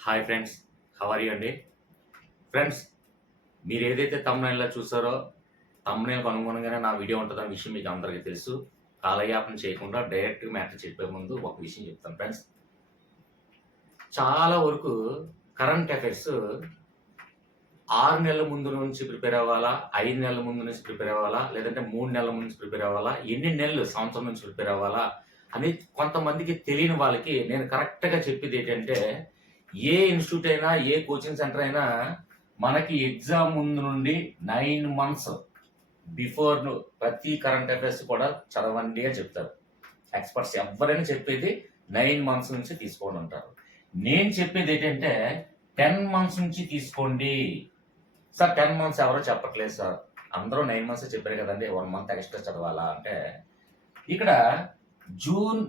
Hi friends, how are you అండి? Friends, మీరు ఏదైతే తమ్నైల్లో చూసారో తమ్నైల్కి అనుగుణంగానే నా వీడియో ఉంటుందన్న విషయం మీకు అందరికీ తెలుసు. కాలయాపన చేయకుండా డైరెక్ట్ మ్యాటర్ చెప్పే ముందు ఒక విషయం చెప్తాను ఫ్రెండ్స్. చాలా వరకు కరెంట్ అఫైర్స్ 6 నెలల ముందు నుంచి ప్రిపేర్ అవ్వాలా, 5 నెలల ముందు నుంచి ప్రిపేర్ అవ్వాలా, లేదంటే 3 నెలల ముందు నుంచి ప్రిపేర్ అవ్వాలా, ఎన్ని నెలలు సంవత్సరం నుంచి ప్రిపేర్ అవ్వాలా అని కొంతమందికి తెలియని వాళ్ళకి నేను కరెక్ట్గా చెప్పేది ఏంటంటే, ఏ ఇన్స్టిట్యూట్ అయినా, ఏ కోచింగ్ సెంటర్ అయినా మనకి ఎగ్జామ్ ముందు నుండి 9 మంత్స్ బిఫోర్ ప్రతి కరెంట్ అఫైర్స్ కూడా చదవండి అని చెప్తారు. ఎక్స్పర్ట్స్ ఎవరైనా చెప్పేది 9 మంత్స్ నుంచి తీసుకోండి అంటారు. నేను చెప్పేది ఏంటంటే 10 మంత్స్ నుంచి తీసుకోండి. సార్ 10 మంత్స్ ఎవరో చెప్పట్లేదు సార్, అందరూ 9 మంత్స్ చెప్పారు కదండి, 1 మంత్ ఎక్స్ట్రా చదవాలా అంటే, ఇక్కడ జూన్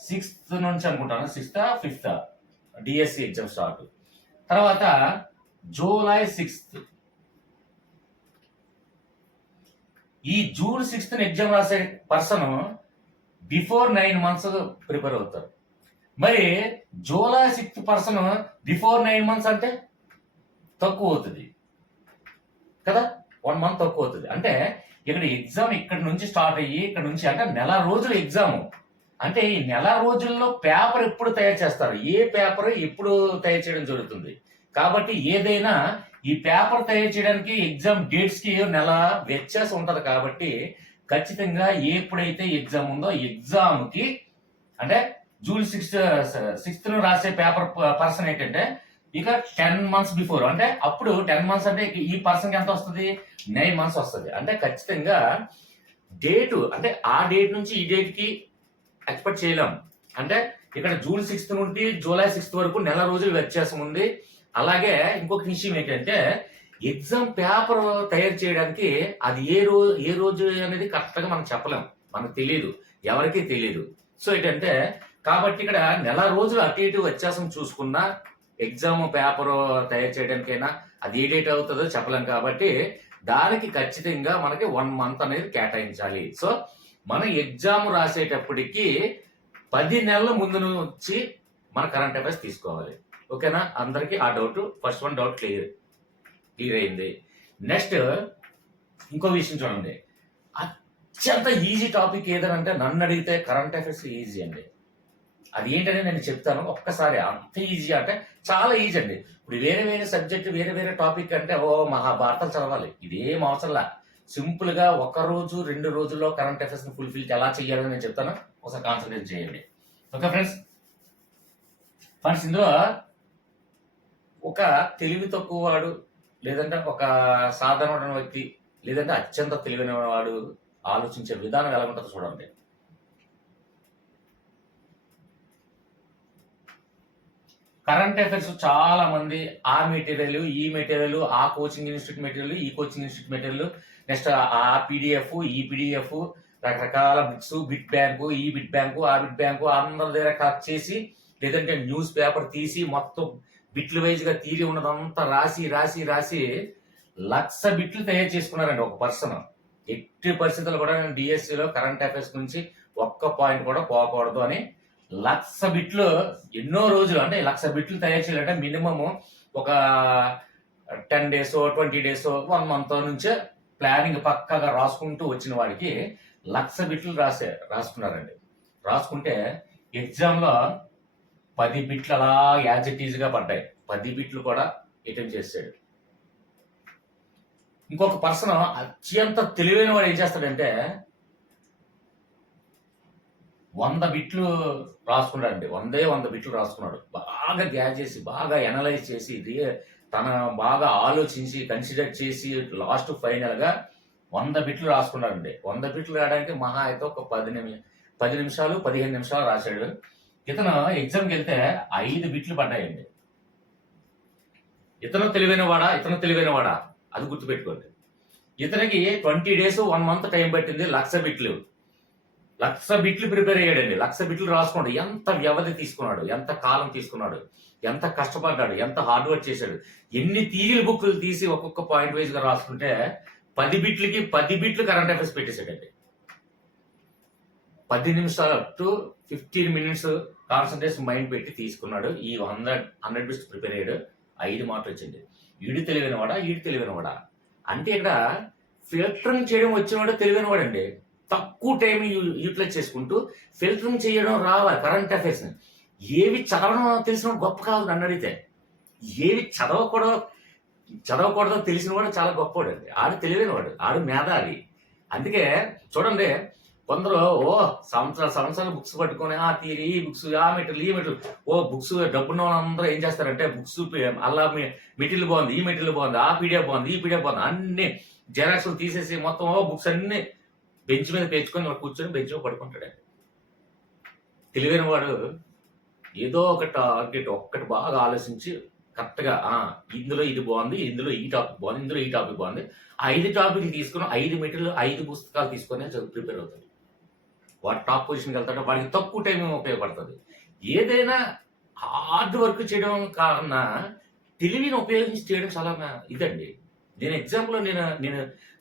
6th నుంచి అనుకుంటాను, 6th 5th DSC exam start. తర్వాత జూలై 6th, ఈ జూన్ 6th ఎగ్జామ్ రాసే పర్సన్ బిఫోర్ 9 మంత్స్ ప్రిపేర్ అవుతారు. మరి July 6th person before 9 months అంటే తక్కువ అవుతుంది కదా, 1 మంత్ తక్కువ అవుతుంది. అంటే ఇక్కడ ఎగ్జామ్ ఇక్కడ నుంచి స్టార్ట్ అయ్యి ఇక్కడ నుంచి అంటే నెల రోజులు ఎగ్జామ్. అంటే ఈ నెల రోజుల్లో పేపర్ ఎప్పుడు తయారు చేస్తారు, ఏ పేపర్ ఎప్పుడు తయారు చేయడం జరుగుతుంది. కాబట్టి ఏదైనా ఈ పేపర్ తయారు చేయడానికి ఎగ్జామ్ డేట్స్ కి నెల వ్యత్యాసం ఉంటది. కాబట్టి ఖచ్చితంగా ఎప్పుడైతే ఎగ్జామ్ ఉందో ఎగ్జామ్ కి అంటే జూన్ 6th రాసే పేపర్ పర్సన్ ఏంటంటే ఇక 10 మంత్స్ బిఫోర్, అంటే అప్పుడు 10 మంత్స్ అంటే ఈ పర్సన్కి ఎంత వస్తుంది, 9 మంత్స్ వస్తుంది. అంటే ఖచ్చితంగా డేటు అంటే ఆ డేట్ నుంచి ఈ డేట్ కి ఎక్స్పెక్ట్ చేయలేం. అంటే ఇక్కడ జూన్ 6th నుండి జూలై 6th వరకు నెల రోజులు వ్యత్యాసం ఉంది. అలాగే ఇంకొక విషయం ఏంటంటే ఎగ్జామ్ పేపర్ తయారు చేయడానికి అది ఏ రోజు అనేది కరెక్ట్ గా మనం చెప్పలేం, మనకు తెలియదు, ఎవరికీ తెలియదు. సో ఏంటంటే కాబట్టి ఇక్కడ నెల రోజులు అటు ఇటు వ్యత్యాసం చూసుకున్నా ఎగ్జామ్ పేపర్ తయారు చేయడానికైనా అది ఏ డేట్ అవుతుందో చెప్పలేం. కాబట్టి దానికి ఖచ్చితంగా మనకి 1 మంత్ అనేది కేటాయించాలి. సో మన ఎగ్జామ్ రాసేటప్పటికి 10 నెలల ముందు నుంచి మన కరెంట్ అఫైర్స్ తీసుకోవాలి. ఓకేనా, అందరికి ఆ doubt first one doubt clear అయింది. నెక్స్ట్ ఇంకో విషయం చూడండి, అత్యంత ఈజీ టాపిక్ ఏదంటే నన్ను అడిగితే కరెంట్ అఫైర్స్ ఈజీ అండి. అది ఏంటనే నేను చెప్తాను ఒక్కసారి. అంత ఈజీ అంటే చాలా ఈజీ అండి. ఇప్పుడు వేరే వేరే సబ్జెక్ట్ వేరే వేరే టాపిక్ అంటే మహాభారతాలు చదవాలి, ఇదేం అవసరంలా. సింపుల్ గా 1 రోజు 2 రోజుల్లో కరెంట్ అఫైర్స్ ని ఫుల్ఫిల్ ఎలా చేయాలని నేను చెప్తాను, ఒకసారి కాన్సన్ట్రేట్ చేయండి. ఓకే ఫ్రెండ్స్, ఇందులో ఒక తెలివి తక్కువ వాడు, లేదంటే ఒక సాధారణమైన వ్యక్తి, లేదంటే అత్యంత తెలివైన వాడు ఆలోచించే విధానం ఎలా ఉంటుందో చూడండి. కరెంట్ అఫైర్స్ చాలా మంది ఆ మెటీరియల్, ఈ మెటీరియల్, ఆ కోచింగ్ ఇన్స్టిట్యూట్ మెటీరియల్, ఈ కోచింగ్ ఇన్స్టిట్యూట్ మెటీరియల్, నెక్స్ట్ ఆ పీడిఎఫ్, ఈ పీడిఎఫ్, రకరకాల బుక్స్, బిట్ బ్యాంకు, ఈ బిట్ బ్యాంకు, ఆ బిట్ బ్యాంకు అందరి దగ్గర కలెక్ట్ చేసి, లేదంటే న్యూస్ పేపర్ తీసి మొత్తం బిట్లు వైజ్ గా తీరి ఉన్నదంతా రాసి రాసి రాసి 1,00,000 బిట్లు తయారు చేసుకున్నారండి ఒక పర్సన్. ఎట్టి పరిస్థితుల్లో కూడా నేను డిఎస్సిలో కరెంట్ అఫైర్స్ నుంచి ఒక్క పాయింట్ కూడా పోకూడదు అని 1,00,000 బిట్లు ఎన్నో రోజులు, అంటే 1,00,000 బిట్లు తయారు చేయాలంటే మినిమం ఒక 10 days 20 days 1 month నుంచే ప్లానింగ్ పక్కగా రాసుకుంటూ వచ్చిన వాడికి 1,00,000 బిట్లు రాసుకున్నారండి. రాసుకుంటే ఎగ్జామ్ లో 10 బిట్లు అలా యాజ్ ఇట్ ఈజ్ గా పడ్డాయి. 10 బిట్లు కూడా అటెంప్ట్ చేశాడు. ఇంకొక పర్సన్ అత్యంత తెలివైన వాడు ఏం చేస్తాడంటే 100 బిట్లు రాసుకున్నాడండి. 100 బిట్లు రాసుకున్నాడు. బాగా గ్యాజ్ చేసి, బాగా ఎనలైజ్ చేసి, తన బాగా ఆలోచించి కన్సిడర్ చేసి లాస్ట్ ఫైనల్ గా 100 బిట్లు రాసుకున్నాడండి. 100 బిట్లు రాయడానికి మహా అయితే ఒక 10 నిమిషాలు 15 నిమిషాలు రాశాడు. ఇతను ఎగ్జామ్కి వెళ్తే 5 బిట్లు పడ్డాయండి. ఇతను తెలివైన వాడా అది గుర్తుపెట్టుకోండి. ఇతనికి 20 days 1 month టైం పట్టింది. 1,00,000 బిట్లు ప్రిపేర్ అయ్యాడండి. 1,00,000 బిట్లు రాసుకోండి. ఎంత వ్యవధి తీసుకున్నాడు, ఎంత కాలం తీసుకున్నాడు, ఎంత కష్టపడ్డాడు, ఎంత హార్డ్ వర్క్ చేశాడు, ఎన్ని తీగిల బుక్లు తీసి ఒక్కొక్క పాయింట్ వైజ్ గా రాసుకుంటే 10 బిట్లకి 10 బిట్లు కరెంట్ అఫైర్స్ పెట్టేశాడండి. 10 నిమిషాలు టు 15 minutes కాన్సన్ట్రేషన్ మైండ్ పెట్టి తీసుకున్నాడు, ఈ 100 బిట్స్ ప్రిపేర్ అయ్యాడు, 5 మార్కులు వచ్చింది. ఈడు తెలివైనవాడా అంటే ఇక్కడ ఫిల్టరింగ్ చేయడం వచ్చినవాడు తెలివైనవాడు అండి. తక్కువ టైం యూటిలైజ్ చేసుకుంటూ ఫిల్టరింగ్ చేయడం రావాలి కరెంట్ అఫైర్స్ ని. ఏవి చదవడం తెలిసిన గొప్ప కాదు నన్ను అడిగితే. ఏవి చదవకూడదో తెలిసిన వాడు చాలా గొప్పవాడు అండి. ఆడు తెలివైనవాడు, ఆడు మేధావి. అందుకే చూడండి, కొందరు సంవత్సరాలు బుక్స్ పట్టుకొని ఆ థియరీ, ఈ బుక్స్, ఆ మెటీరియల్, ఈ మెటీరియల్, బుక్స్ డబ్బున్న వాళ్ళందరూ ఏం చేస్తారంటే బుక్స్ అలా మెటీరియల్ బాగుంది, ఈ మెటీరియల్ బాగుంది, ఆ పీడిఎఫ్ బాగుంది, ఈ పీడిఎఫ్ బాగుంది, అన్ని జెరాక్స్లు తీసేసి మొత్తం బుక్స్ అన్ని బెంచ్ మీద పేర్చుకొని కూర్చొని బెంచ్ మీద పడుకుంటాడండి. తెలివైన వాడు ఏదో ఒక టార్గెట్ ఒక్కటి బాగా ఆలోచించి కరెక్ట్గా ఇందులో ఇది బాగుంది, ఇందులో ఈ టాపిక్ బాగుంది, ఇందులో ఈ టాపిక్ బాగుంది, 5 టాపిక్లు తీసుకుని 5 మెటీరియల్ 5 పుస్తకాలు తీసుకొని ప్రిపేర్ అవుతాడు. వాడు టాప్ పొజిషన్కి వెళ్తాడు. వాడికి తక్కువ టైం ఉపయోగపడుతుంది. ఏదైనా హార్డ్ వర్క్ చేయడం కన్నా తెలివిని ఉపయోగించి చేయడం చాలా ఇదండి. నేను ఎగ్జాంపుల్ నేను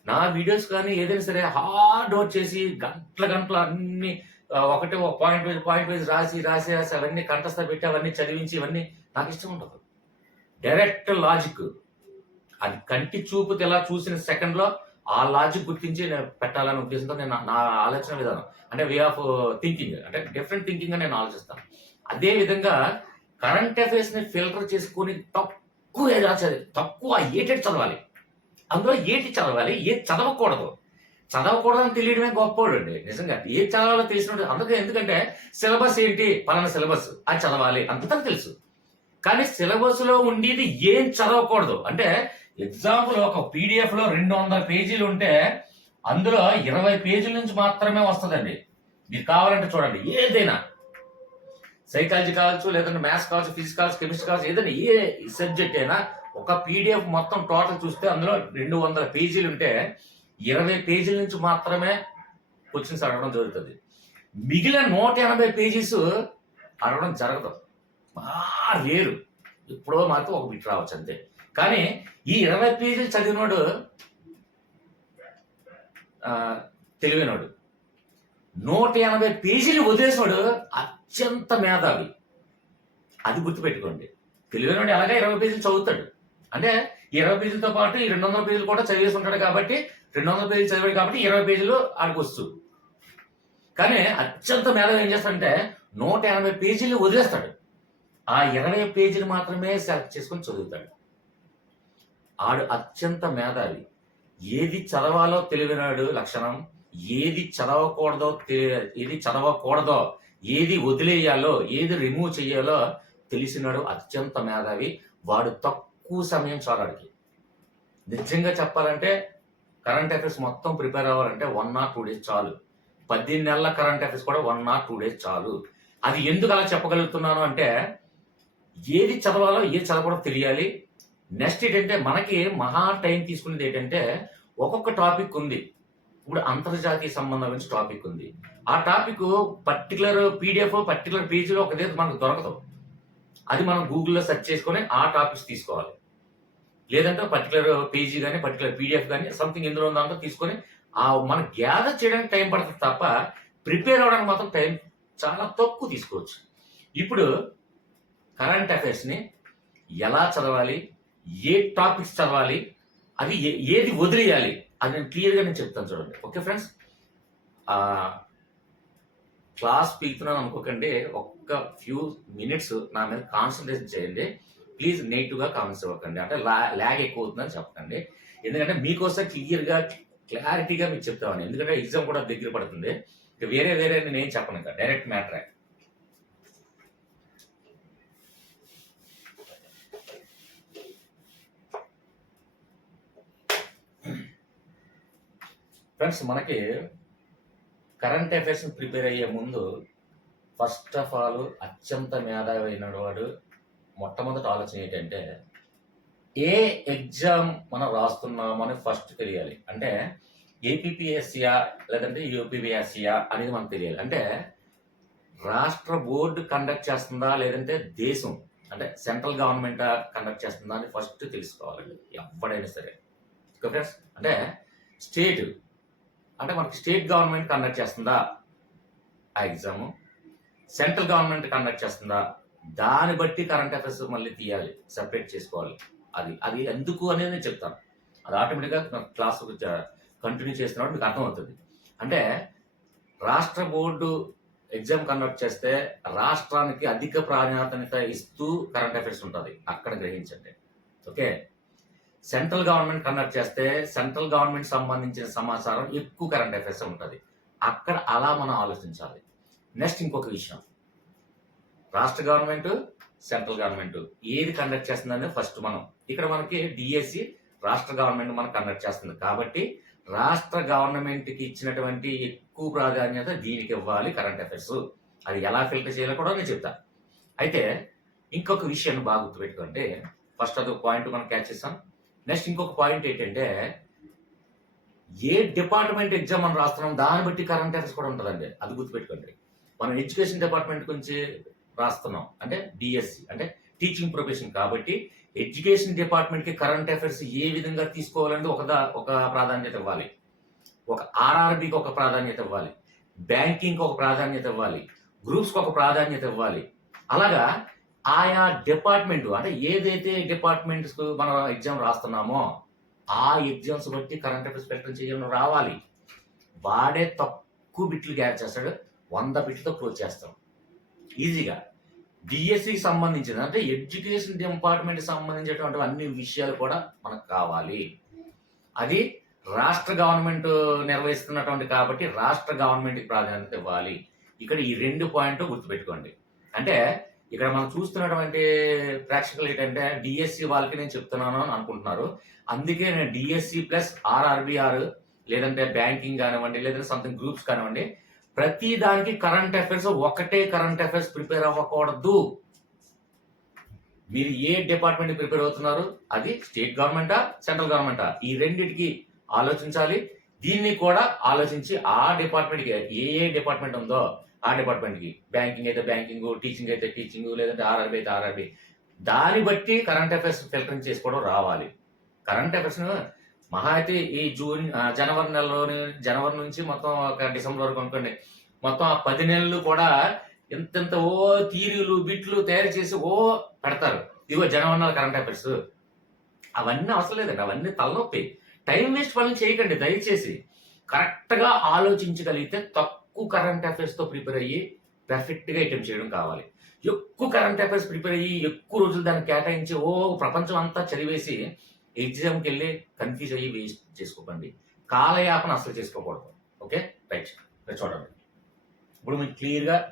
నా వీడియోస్ కానీ ఏదైనా సరే హార్డ్ వర్క్ చేసి గంటల అన్ని ఒకటే పాయింట్ వైజ్ రాసి అవన్నీ కంఠస్థ పెట్టి అవన్నీ చదివించి ఇవన్నీ నాకు ఇష్టం ఉండదు. డైరెక్ట్ లాజిక్, అది కంటి చూపు ఎలా చూసిన సెకండ్లో ఆ లాజిక్ గుర్తించి నేను పెట్టాలనే ఉద్దేశంతో నేను నా ఆలోచన విధానం అంటే వే ఆఫ్ థింకింగ్ అంటే డిఫరెంట్ థింకింగ్ అని నేను ఆలోచిస్తాను. అదే విధంగా కరెంట్ అఫైర్స్ ని ఫిల్టర్ చేసుకుని తక్కువ ఏటెడ్ చదవాలి. అందులో ఏటి చదవాలి, ఏది చదవకూడదు అని తెలియడమే గొప్పవాడు అండి. నిజంగా ఏది చదవాలో తెలిసినట్టు. అందుకే ఎందుకంటే సిలబస్ ఏంటి, పలానా సిలబస్ అది చదవాలి అంతా తెలుసు. కానీ సిలబస్ లో ఉండేది ఏం చదవకూడదు అంటే ఎగ్జాంపుల్ ఒక పీడిఎఫ్ లో 200 పేజీలు ఉంటే అందులో 20 పేజీల నుంచి మాత్రమే వస్తుందండి. మీరు కావాలంటే చూడండి, ఏదైనా సైకాలజీ కావచ్చు, లేదంటే మ్యాథ్స్ కావచ్చు, ఫిజిక్స్ కావచ్చు, కెమిస్ట్రీ కావచ్చు, ఏదైనా ఏ సబ్జెక్ట్ అయినా ఒక పీడిఎఫ్ మొత్తం టోటల్ చూస్తే అందులో 200 పేజీలు ఉంటే 20 పేజీల నుంచి మాత్రమే క్వశ్చన్స్ అడగడం జరుగుతుంది. మిగిలిన 180 పేజీస్ అడగడం జరగదు. బాగా రేరు, ఎప్పుడో మాత్రం ఒక బిట్ రావచ్చు అంతే. కానీ ఈ 20 పేజీలు చదివినోడు తెలివైనోడు. 180 పేజీలు వదిలేసినోడు అత్యంత మేధావి. అది గుర్తుపెట్టుకోండి. తెలివైనోడు ఎలాగా 20 పేజీలు చదువుతాడు అంటే 20 పేజీలతో పాటు ఈ 200 పేజీలు కూడా చదివేసి ఉంటాడు కాబట్టి 200 పేజీలు చదివాడు కాబట్టి 20 పేజీలు ఆడికి వస్తూ. కానీ అత్యంత మేధావి ఏం చేస్తాడంటే 180 పేజీలు వదిలేస్తాడు. ఆ 20 పేజీలు మాత్రమే సెలెక్ట్ చేసుకొని చదువుతాడు. ఆడు అత్యంత మేధావి. ఏది చదవాలో తెలివినాడు లక్షణం, ఏది చదవకూడదో, ఏది వదిలేయాలో, ఏది రిమూవ్ చేయాలో తెలిసినాడు అత్యంత మేధావి. వాడు తక్కువ సమయం చాలాడికి. నిజంగా చెప్పాలంటే కరెంట్ అఫైర్స్ మొత్తం ప్రిపేర్ అవ్వాలంటే 1 or 2 days చాలు. 18 నెలల కరెంట్ అఫైర్స్ కూడా 1 or 2 days చాలు. అది ఎందుకు అలా చెప్పగలుగుతున్నాను అంటే ఏది చదవాలో ఏది చదవకూడదో తెలియాలి. నెక్స్ట్ ఏంటంటే మనకి మహా టైం తీసుకునేది ఏంటంటే ఒక్కొక్క టాపిక్ ఉంది. ఇప్పుడు అంతర్జాతీయ సంబంధం గురించి టాపిక్ ఉంది. ఆ టాపిక్ పర్టికులర్ పీడిఎఫ్ పర్టికులర్ పేజీలో ఒకదే మనకు దొరకదు. అది మనం గూగుల్లో సెర్చ్ చేసుకొని ఆ టాపిక్స్ తీసుకోవాలి. లేదంటే పర్టికులర్ పేజీ కానీ పర్టికులర్ పీడిఎఫ్ కానీ సంథింగ్ ఎందులో ఉందో తీసుకొని మనం గ్యాదర్ చేయడానికి టైం పడుతుంది తప్ప ప్రిపేర్ అవ్వడానికి మాత్రం టైం చాలా తక్కువ తీసుకోవచ్చు. ఇప్పుడు కరెంట్ అఫైర్స్ని ఎలా చదవాలి, ఏ టాపిక్స్ చదవాలి, అది ఏది వదిలేయాలి అది నేను క్లియర్గా చెప్తాను చూడండి. ఓకే ఫ్రెండ్స్, క్లాస్ పీకుతున్నాను అనుకోకండి. ఒక్క ఫ్యూ మినిట్స్ నా మీద కాన్సన్ట్రేషన్ చేయండి ప్లీజ్. నెగిటివ్గా కామెంట్స్ ఇవ్వకండి, అంటే ల్యాగ్ ఎక్కువ అవుతుందని చెప్పకండి. ఎందుకంటే మీకోసం క్లారిటీగా మీకు చెప్తామని. ఎందుకంటే ఎగ్జామ్ కూడా దగ్గర పడుతుంది. వేరే నేను ఏం చెప్పను, ఇంకా డైరెక్ట్ మ్యాటర్. ఫ్రెండ్స్, మనకి కరెంట్ అఫైర్స్ ప్రిపేర్ అయ్యే ముందు ఫస్ట్ ఆఫ్ ఆల్ అత్యంత మేధావి అయిన వాడు మొట్టమొదటి ఆలోచన ఏంటంటే ఏ ఎగ్జామ్ మనం రాస్తున్నామని ఫస్ట్ తెలియాలి. అంటే ఏపీపీఎస్సీయా లేదంటే యూపీపీఎస్సీయా అనేది మనకు తెలియాలి. అంటే రాష్ట్ర బోర్డు కండక్ట్ చేస్తుందా లేదంటే దేశం అంటే సెంట్రల్ గవర్నమెంట్ కండక్ట్ చేస్తుందా అని ఫస్ట్ తెలుసుకోవాలండి ఎవడైనా సరే. ఓకే ఫ్రెండ్స్, అంటే స్టేట్ అంటే మనకి స్టేట్ గవర్నమెంట్ కండక్ట్ చేస్తుందా ఆ ఎగ్జాము, సెంట్రల్ గవర్నమెంట్ కండక్ట్ చేస్తుందా, దాన్ని బట్టి కరెంట్ అఫైర్స్ మళ్ళీ తీయాలి, సెపరేట్ చేసుకోవాలి. అది అది ఎందుకు అనేది నేను చెప్తాను. అది ఆటోమేటిక్గా క్లాస్ కంటిన్యూ చేస్తున్నప్పుడు మీకు అర్థమవుతుంది. అంటే రాష్ట్ర బోర్డు ఎగ్జామ్ కండక్ట్ చేస్తే రాష్ట్రానికి అధిక ప్రాధాన్యత ఇస్తూ కరెంట్ అఫైర్స్ ఉంటుంది, అక్కడ గ్రహించండి. ఓకే, సెంట్రల్ గవర్నమెంట్ కండక్ట్ చేస్తే సెంట్రల్ గవర్నమెంట్ సంబంధించిన సమాచారం ఎక్కువ కరెంట్ అఫైర్స్ ఉంటుంది, అక్కడ అలా మనం ఆలోచించాలి. నెక్స్ట్ ఇంకొక విషయం, రాష్ట్ర గవర్నమెంట్ సెంట్రల్ గవర్నమెంట్ ఏది కండక్ట్ చేస్తుందని ఫస్ట్ మనం ఇక్కడ మనకి డిఎస్సి రాష్ట్ర గవర్నమెంట్ మనకు కండక్ట్ చేస్తుంది కాబట్టి రాష్ట్ర గవర్నమెంట్కి ఇచ్చినటువంటి ఎక్కువ ప్రాధాన్యత దీనికి ఇవ్వాలి కరెంట్ అఫైర్స్. అది ఎలా ఫిల్టర్ చేయాలో కూడా నేను చెప్తాను. అయితే ఇంకొక విషయాన్ని బాగా గుర్తుపెట్టుకోండి. ఫస్ట్ అది పాయింట్ మనం క్యాచ్ చేస్తాం. నెక్స్ట్ ఇంకొక పాయింట్ ఏంటంటే ఏ డిపార్ట్మెంట్ ఎగ్జామ్ మనం రాస్తున్నాం దాన్ని బట్టి కరెంట్ అఫైర్స్ కూడా ఉంటుందండి, అది గుర్తుపెట్టుకోండి. మనం ఎడ్యుకేషన్ డిపార్ట్మెంట్ గురించి రాస్తున్నాం అంటే డిఎస్సి అంటే టీచింగ్ ప్రొఫెషన్ కాబట్టి ఎడ్యుకేషన్ డిపార్ట్మెంట్ కి కరెంట్ అఫైర్స్ ఏ విధంగా తీసుకోవాలంటే ఒక ప్రాధాన్యత ఇవ్వాలి, ఒక ఆర్ఆర్బికి ఒక ప్రాధాన్యత ఇవ్వాలి, బ్యాంకింగ్ ఒక ప్రాధాన్యత ఇవ్వాలి, గ్రూప్స్ కి ఒక ప్రాధాన్యత ఇవ్వాలి. అలాగా ఆయా డిపార్ట్మెంట్ అంటే ఏదైతే డిపార్ట్మెంట్స్ మనం ఎగ్జామ్ రాస్తున్నామో ఆ ఎగ్జామ్స్ బట్టి కరెంట్ అఫైర్స్ ఫిల్టర్ చేయడం రావాలి. వాడే తక్కువ బిట్లు గ్యాప్ చేస్తాడు, 100 బిట్లతో క్లోజ్ చేస్తాం ఈజీగా. డిఎస్సికి సంబంధించిన అంటే ఎడ్యుకేషన్ డిపార్ట్మెంట్ సంబంధించినటువంటి అన్ని విషయాలు కూడా మనకు కావాలి. అది రాష్ట్ర గవర్నమెంట్ నిర్వహిస్తున్నటువంటి కాబట్టి రాష్ట్ర గవర్నమెంట్కి ప్రాధాన్యత ఇవ్వాలి. ఇక్కడ ఈ 2 పాయింట్ గుర్తుపెట్టుకోండి. అంటే ఇక్కడ మనం చూస్తున్నటువంటి ప్రేక్షకులు ఏంటంటే డిఎస్సి వాళ్ళకి నేను చెప్తున్నాను అని అనుకుంటున్నారు. అందుకే నేను డిఎస్సి ప్లస్ ఆర్ఆర్బిఆర్ లేదంటే బ్యాంకింగ్ కానివ్వండి లేదంటే సంథింగ్ గ్రూప్స్ కానివ్వండి ప్రతి దానికి కరెంట్ అఫైర్స్ ఒకటే కరెంట్ అఫైర్స్ ప్రిపేర్ అవ్వకూడదు. మీరు ఏ డిపార్ట్మెంట్ ప్రిపేర్ అవుతున్నారు, అది స్టేట్ గవర్నమెంటా సెంట్రల్ గవర్నమెంటా, ఈ రెండింటికి ఆలోచించాలి. దీన్ని కూడా ఆలోచించి ఆ డిపార్ట్మెంట్కి ఏ డిపార్ట్మెంట్ ఉందో ఆ డిపార్ట్మెంట్కి, బ్యాంకింగ్ అయితే బ్యాంకింగ్, టీచింగ్ అయితే టీచింగ్, లేదంటే ఆర్ఆర్బి అయితే ఆర్ఆర్బి, దాన్ని బట్టి కరెంట్ అఫైర్స్ ఫిల్టరింగ్ చేసుకోవడం రావాలి. కరెంట్ అఫైర్స్ మహా అయితే ఈ జనవరి నెలలోని జనవరి నుంచి మొత్తం ఒక డిసెంబర్ వరకు అనుకోండి, మొత్తం ఆ 10 నెలలు కూడా ఎంతెంత థీరీలు బిట్లు తయారు చేసి పెడతారు. ఇదిగో జనవరి నెల కరెంట్ అఫైర్స్, అవన్నీ అవసరం లేదండి, అవన్నీ తలనొప్పి. టైం వేస్ట్ పనులు చేయకండి దయచేసి. కరెక్ట్గా ఆలోచించగలిగితే తక్కువ కరెంట్ అఫైర్స్తో ప్రిపేర్ అయ్యి పర్ఫెక్ట్గా అటెంప్ట్ చేయడం కావాలి. ఎక్కువ కరెంట్ అఫైర్స్ ప్రిపేర్ అయ్యి ఎక్కువ రోజులు దాన్ని కేటాయించి ప్రపంచం అంతా చదివేసి ఎగ్జామ్కి వెళ్ళి కన్ఫ్యూజ్ అయ్యి వేస్ట్ చేసుకోకండి. కాలయాపన అసలు చేసుకోకూడదు. ఓకే రైట్, చూడండి ఇప్పుడు మీకు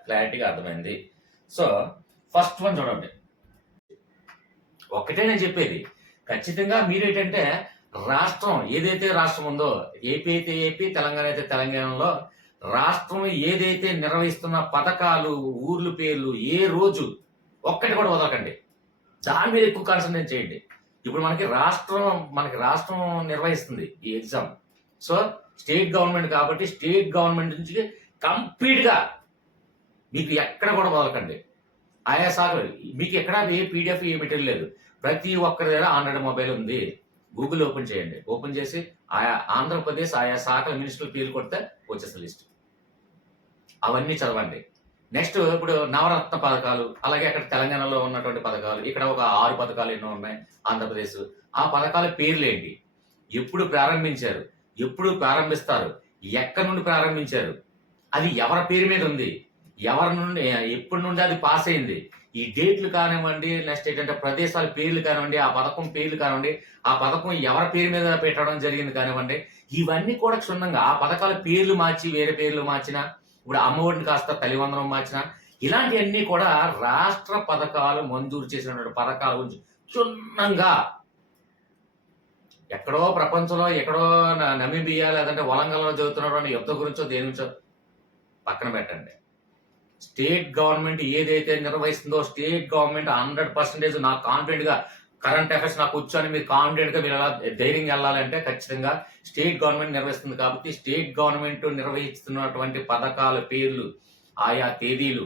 క్లారిటీగా అర్థమైంది. సో ఫస్ట్ వన్ చూడండి, ఒక్కటే నేను చెప్పేది, ఖచ్చితంగా మీరేంటంటే రాష్ట్రం ఏదైతే రాష్ట్రం ఉందో, ఏపీ అయితే ఏపీ, తెలంగాణ అయితే తెలంగాణలో రాష్ట్రం ఏదైతే నిర్వహిస్తున్న పథకాలు ఊర్ల పేర్లు ఏ రోజు ఒక్కటి కూడా వదలకండి, దాని మీద ఎక్కువ కాన్సన్ట్రేట్ చేయండి. ఇప్పుడు మనకి రాష్ట్రం నిర్వహిస్తుంది ఈ ఎగ్జామ్. సో స్టేట్ గవర్నమెంట్ కాబట్టి స్టేట్ గవర్నమెంట్ నుంచి కంప్లీట్ గా మీకు ఎక్కడ కూడా వదలకండి. ఆయా శాఖలు మీకు ఎక్కడ ఏ పీడిఎఫ్ ఏ మెటీరియల్ లేదు, ప్రతి ఒక్కరి దగ్గర ఆండ్రాయిడ్ మొబైల్ ఉంది. గూగుల్ ఓపెన్ చేయండి, ఓపెన్ చేసి ఆయా ఆంధ్రప్రదేశ్ ఆయా శాఖల మినిస్టర్ పేర్లు కొడితే వచ్చేసిన లిస్ట్, అవన్నీ చదవండి. నెక్స్ట్ ఇప్పుడు నవరత్న పథకాలు, అలాగే అక్కడ తెలంగాణలో ఉన్నటువంటి పథకాలు, ఇక్కడ ఒక 6 పథకాలు ఎన్నో ఉన్నాయి ఆంధ్రప్రదేశ్. ఆ పథకాల పేర్లు ఏంటి, ఎప్పుడు ప్రారంభించారు, ఎప్పుడు ప్రారంభిస్తారు, ఎక్కడి నుండి ప్రారంభించారు, అది ఎవరి పేరు మీద ఉంది, ఎవరి నుండి ఎప్పటి నుండి అది పాస్ అయింది, ఈ డేట్లు కానివ్వండి, నెక్స్ట్ ఏంటంటే ప్రదేశాల పేర్లు కానివ్వండి, ఆ పథకం పేర్లు కానివ్వండి, ఆ పథకం ఎవరి పేరు మీద పెట్టడం జరిగింది కానివ్వండి, ఇవన్నీ కూడా క్షుణ్ణంగా ఆ పథకాల పేర్లు మార్చి వేరే పేర్లు మార్చిన, ఇప్పుడు అమ్మఒడిని కాస్త తల్లివందనం మార్చిన, ఇలాంటివన్నీ కూడా రాష్ట్ర పథకాలు మంజూరు చేసినటువంటి పథకాల గురించి క్షుణ్ణంగా ఎక్కడో ప్రపంచంలో ఎక్కడో నమీబియా లేదంటే వలంగల్లో చదువుతున్నటువంటి యుద్ధ గురించో దేని గురించో పక్కన పెట్టండి. స్టేట్ గవర్నమెంట్ ఏదైతే నిర్వహిస్తుందో స్టేట్ గవర్నమెంట్ 100% నాకు కాన్ఫిడెంట్ గా కరెంట్ అఫైర్స్ నాకు వచ్చు అని మీరు కాన్ఫిడెంట్ గా మీరు ఎలా ధైర్యంగా వెళ్ళాలంటే ఖచ్చితంగా స్టేట్ గవర్నమెంట్ నిర్వహిస్తుంది కాబట్టి స్టేట్ గవర్నమెంట్ నిర్వహిస్తున్నటువంటి పథకాల పేర్లు, ఆయా తేదీలు,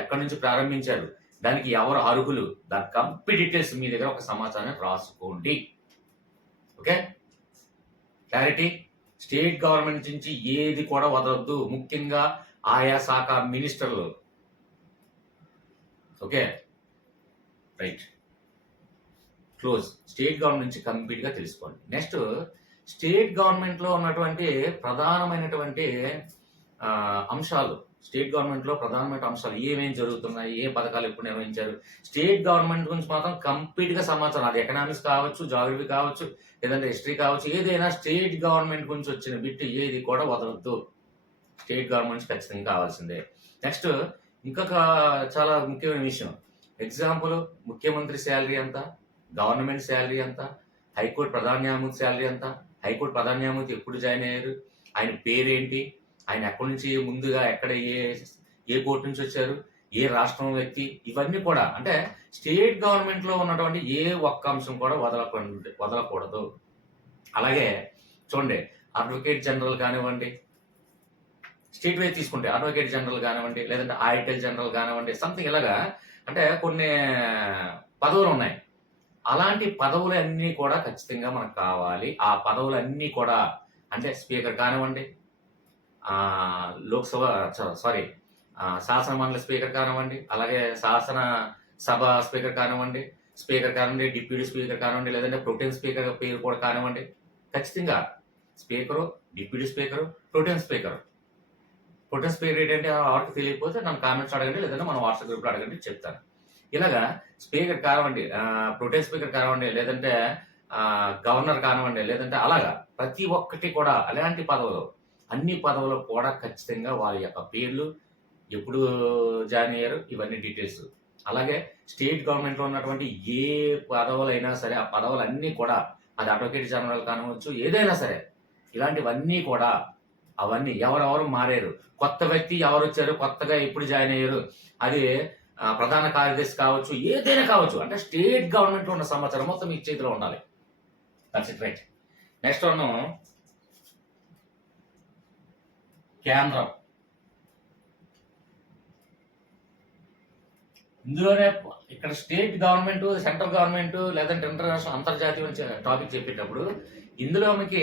ఎక్కడి నుంచి ప్రారంభించారు, దానికి ఎవరు అర్హులు, దాని కంప్లీట్ డీటెయిల్స్ మీ దగ్గర ఒక సమాచారాన్ని రాసుకోండి. Okay clarity. స్టేట్ గవర్నమెంట్ నుంచి ఏది కూడా వదలొద్దు, ముఖ్యంగా ఆయా శాఖ మినిస్టర్లు okay, right, close. State government నుంచి కంప్లీట్గా తెలుసుకోండి. నెక్స్ట్, స్టేట్ గవర్నమెంట్లో ఉన్నటువంటి ప్రధానమైనటువంటి అంశాలు, స్టేట్ గవర్నమెంట్లో ప్రధానమైన అంశాలు ఏమేమి జరుగుతున్నాయి, ఏ పథకాలు ఎప్పుడు నిర్వహించారు, స్టేట్ గవర్నమెంట్ గురించి మాత్రం కంప్లీట్గా సమాచారం, అది ఎకనామిక్స్ కావచ్చు, జాగ్రఫీ కావచ్చు, లేదంటే హిస్టరీ కావచ్చు, ఏదైనా స్టేట్ గవర్నమెంట్ గురించి వచ్చిన బిట్ ఏది కూడా వదలద్దు. స్టేట్ గవర్నమెంట్ ఖచ్చితంగా కావాల్సిందే. నెక్స్ట్, ఇంకొక చాలా ముఖ్యమైన విషయం, ఎగ్జాంపుల్, ముఖ్యమంత్రి శాలరీ ఎంత, గవర్నమెంట్ శాలరీ ఎంత, హైకోర్టు ప్రధాన న్యాయమూర్తి శాలరీ ఎంత, హైకోర్టు ప్రధాన న్యాయమూర్తి ఎప్పుడు జాయిన్ అయ్యారు, ఆయన పేరేంటి, ఆయన ఎక్కడి నుంచి ముందుగా ఎక్కడ ఏ కోర్టు నుంచి వచ్చారు, ఏ రాష్ట్రం వ్యక్తి, ఇవన్నీ కూడా అంటే స్టేట్ గవర్నమెంట్లో ఉన్నటువంటి ఏ ఒక్క అంశం కూడా వదలకూడదు. అలాగే చూడండి, అడ్వకేట్ జనరల్ కానివ్వండి, స్టేట్ వైజ్ తీసుకుంటే అడ్వకేట్ జనరల్ కానివ్వండి, లేదంటే ఆడిటర్ జనరల్ కానివ్వండి, సంథింగ్ ఇలాగా అంటే కొన్ని పదవులు ఉన్నాయి. అలాంటి పదవులన్నీ కూడా ఖచ్చితంగా మనకు కావాలి. ఆ పదవులన్నీ కూడా అంటే స్పీకర్ కానివ్వండి, లోక్సభ శాసన మండలి స్పీకర్ కానివ్వండి, అలాగే శాసన సభ స్పీకర్ కానివ్వండి, డిప్యూటీ స్పీకర్ కానివ్వండి, లేదంటే ప్రొటెన్ స్పీకర్ పేరు కూడా కానివ్వండి, ఖచ్చితంగా speaker, deputy speaker, pro tem speaker ఏంటంటే ఎవరికి తెలియకపోతే నన్ను కామెంట్స్ అడగండి, లేదంటే మన వాట్సాప్ గ్రూప్లో అడగండి, చెప్తాను. ఇలాగా స్పీకర్ కానివ్వండి, ప్రొటెన్ స్పీకర్ కానివ్వండి, లేదంటే గవర్నర్ కానివ్వండి, లేదంటే అలాగా ప్రతి ఒక్కటి కూడా అలాంటి పదవులు, అన్ని పదవులు కూడా ఖచ్చితంగా వాళ్ళ యొక్క పేర్లు, ఎప్పుడు జాయిన్ అయ్యారు, ఇవన్నీ డీటెయిల్స్. అలాగే స్టేట్ గవర్నమెంట్లో ఉన్నటువంటి ఏ పదవులైనా సరే ఆ పదవులన్నీ కూడా, అది అడ్వకేట్ జనరల్ కానివచ్చు, ఏదైనా సరే ఇలాంటివన్నీ కూడా, అవన్నీ ఎవరెవరు మారారు, కొత్త వ్యక్తి ఎవరు వచ్చారు, కొత్తగా ఎప్పుడు జాయిన్ అయ్యారు, అది ప్రధాన కార్యదర్శి కావచ్చు, ఏదైనా కావచ్చు, అంటే స్టేట్ గవర్నమెంట్లో ఉన్న సమాచారం మొత్తం మీ చేతిలో ఉండాలి. That's it, right. Next one, కేంద్రం. ఇందులోనే ఇక్కడ స్టేట్ గవర్నమెంట్, సెంట్రల్ గవర్నమెంట్, లేదంటే ఇంటర్నేషనల్ అంతర్జాతీయ టాపిక్ చెప్పేటప్పుడు ఇందులో మీకు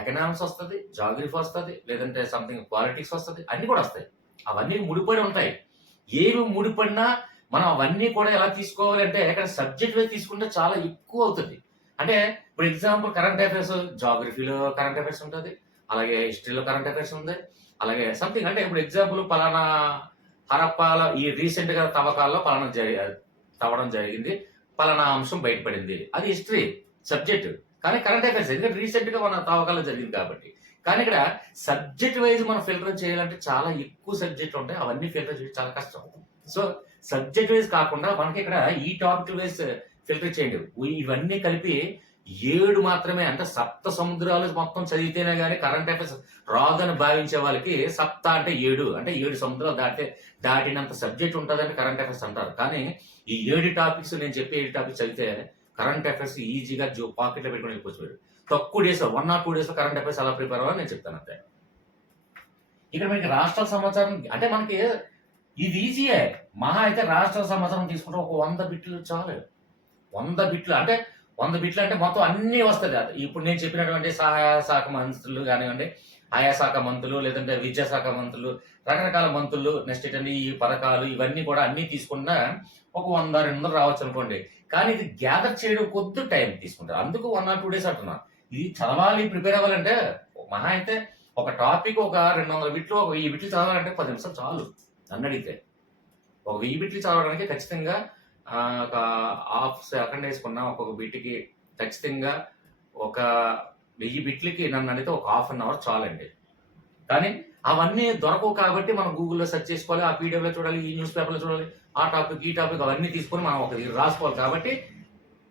ఎకనామిక్స్ వస్తుంది, జాగ్రఫీ వస్తుంది, లేదంటే సంథింగ్ పాలిటిక్స్ వస్తుంది, అన్ని కూడా వస్తాయి. అవన్నీ ముడిపడి ఉంటాయి. ఏవి ముడిపడినా మనం అవన్నీ కూడా ఎలా తీసుకోవాలి అంటే, ఇక్కడ సబ్జెక్ట్ వైజ్ తీసుకుంటే చాలా ఎక్కువ అవుతుంది. అంటే ఇప్పుడు ఎగ్జాంపుల్ కరెంట్ అఫైర్స్, జాగ్రఫీలో కరెంట్ అఫైర్స్ ఉంటుంది, అలాగే హిస్టరీలో కరెంట్ అఫైర్స్ ఉంది, అలాగే సంథింగ్ అంటే ఇప్పుడు ఎగ్జాంపుల్ పలానా హరప్పాల ఈ రీసెంట్ గా తవ్వకాల్లో తవ్వడం జరిగింది, పలానా అంశం బయటపడింది, అది హిస్టరీ సబ్జెక్ట్. కానీ కరెంట్ అఫైర్స్ ఎందుకంటే రీసెంట్ గా మన తవ్వకాల్లో జరిగింది కాబట్టి. కానీ ఇక్కడ సబ్జెక్ట్ వైజ్ మనం ఫిల్టర్ చేయాలంటే చాలా ఎక్కువ సబ్జెక్టులు ఉంటాయి, అవన్నీ ఫిల్టర్ చేయడం చాలా కష్టం. సో సబ్జెక్ట్ వైజ్ కాకుండా మనకి ఇక్కడ ఈ టాపిక్ వైజ్ ఫిల్టర్ చేయండి. ఇవన్నీ కలిపి 7 మాత్రమే, అంటే సప్త సముద్రాలు మొత్తం చదివితేనే కానీ కరెంట్ అఫైర్స్ రాదని భావించే వాళ్ళకి సప్త అంటే 7, అంటే 7 సముద్రాలు దాటినంత సబ్జెక్ట్ ఉంటుందని కరెంట్ అఫైర్స్ అంటారు. కానీ ఈ 7 టాపిక్స్, నేను చెప్పే 7 టాపిక్స్ చదివితే కరెంట్ అఫైర్స్ ఈజీగా పాకెట్లో పెట్టుకుని వెళ్ళిపోవచ్చు. తక్కువ డేస్, 1 or 2 days లో కరెంట్ అఫైర్స్ అలా ప్రిపేర్ అవ్వాలని నేను చెప్తాను అంతే. ఇక్కడ మనకి రాష్ట్రాల సమాచారం అంటే మనకి ఇది ఈజీయే. మహా అయితే రాష్ట్రాల సమాచారం తీసుకుంటే ఒక 100 బిట్లు చాలు. 100 బిట్లు అంటే 100 బిట్లు అంటే మొత్తం అన్నీ వస్తుంది. ఇప్పుడు నేను చెప్పినటువంటి సహాయ శాఖ మంత్రులు కానివ్వండి, ఆయా శాఖ మంత్రులు, లేదంటే విద్యాశాఖ మంత్రులు, రకరకాల మంత్రులు, నెక్స్ట్ ఏంటంటే ఈ పథకాలు, ఇవన్నీ కూడా అన్ని తీసుకున్నా ఒక 100-200 రావచ్చు అనుకోండి. కానీ ఇది గ్యాదర్ చేయడం కొద్ది టైం తీసుకుంటారు, అందుకు 1 or 2 days అంటున్నా. ఇది చదవాలి, ప్రిపేర్ అవ్వాలంటే మహా అయితే ఒక టాపిక్ ఒక 200 బిట్లు, ఒక 1000 బిట్లు చదవాలంటే 10 నిమిషాలు చాలు. నన్ను అడిగితే ఒక 1000 బిట్లు చదవడానికి ఖచ్చితంగా ఒక హాఫ్ సెకండ్ వేసుకున్నా ఒక్కొక్క బిట్కి ఖచ్చితంగా ఒక 1000 బిట్లకి నన్ను అడిగితే ఒక ½ an hour చాలండి. కానీ అవన్నీ దొరకవు కాబట్టి మనం గూగుల్లో సెర్చ్ చేసుకోవాలి, ఆ పీడిఎఫ్లో చూడాలి, ఈ న్యూస్ పేపర్లో చూడాలి, ఆ టాపిక్ ఈ టాపిక్ అవన్నీ తీసుకొని మనం ఒక రాసుకోవాలి కాబట్టి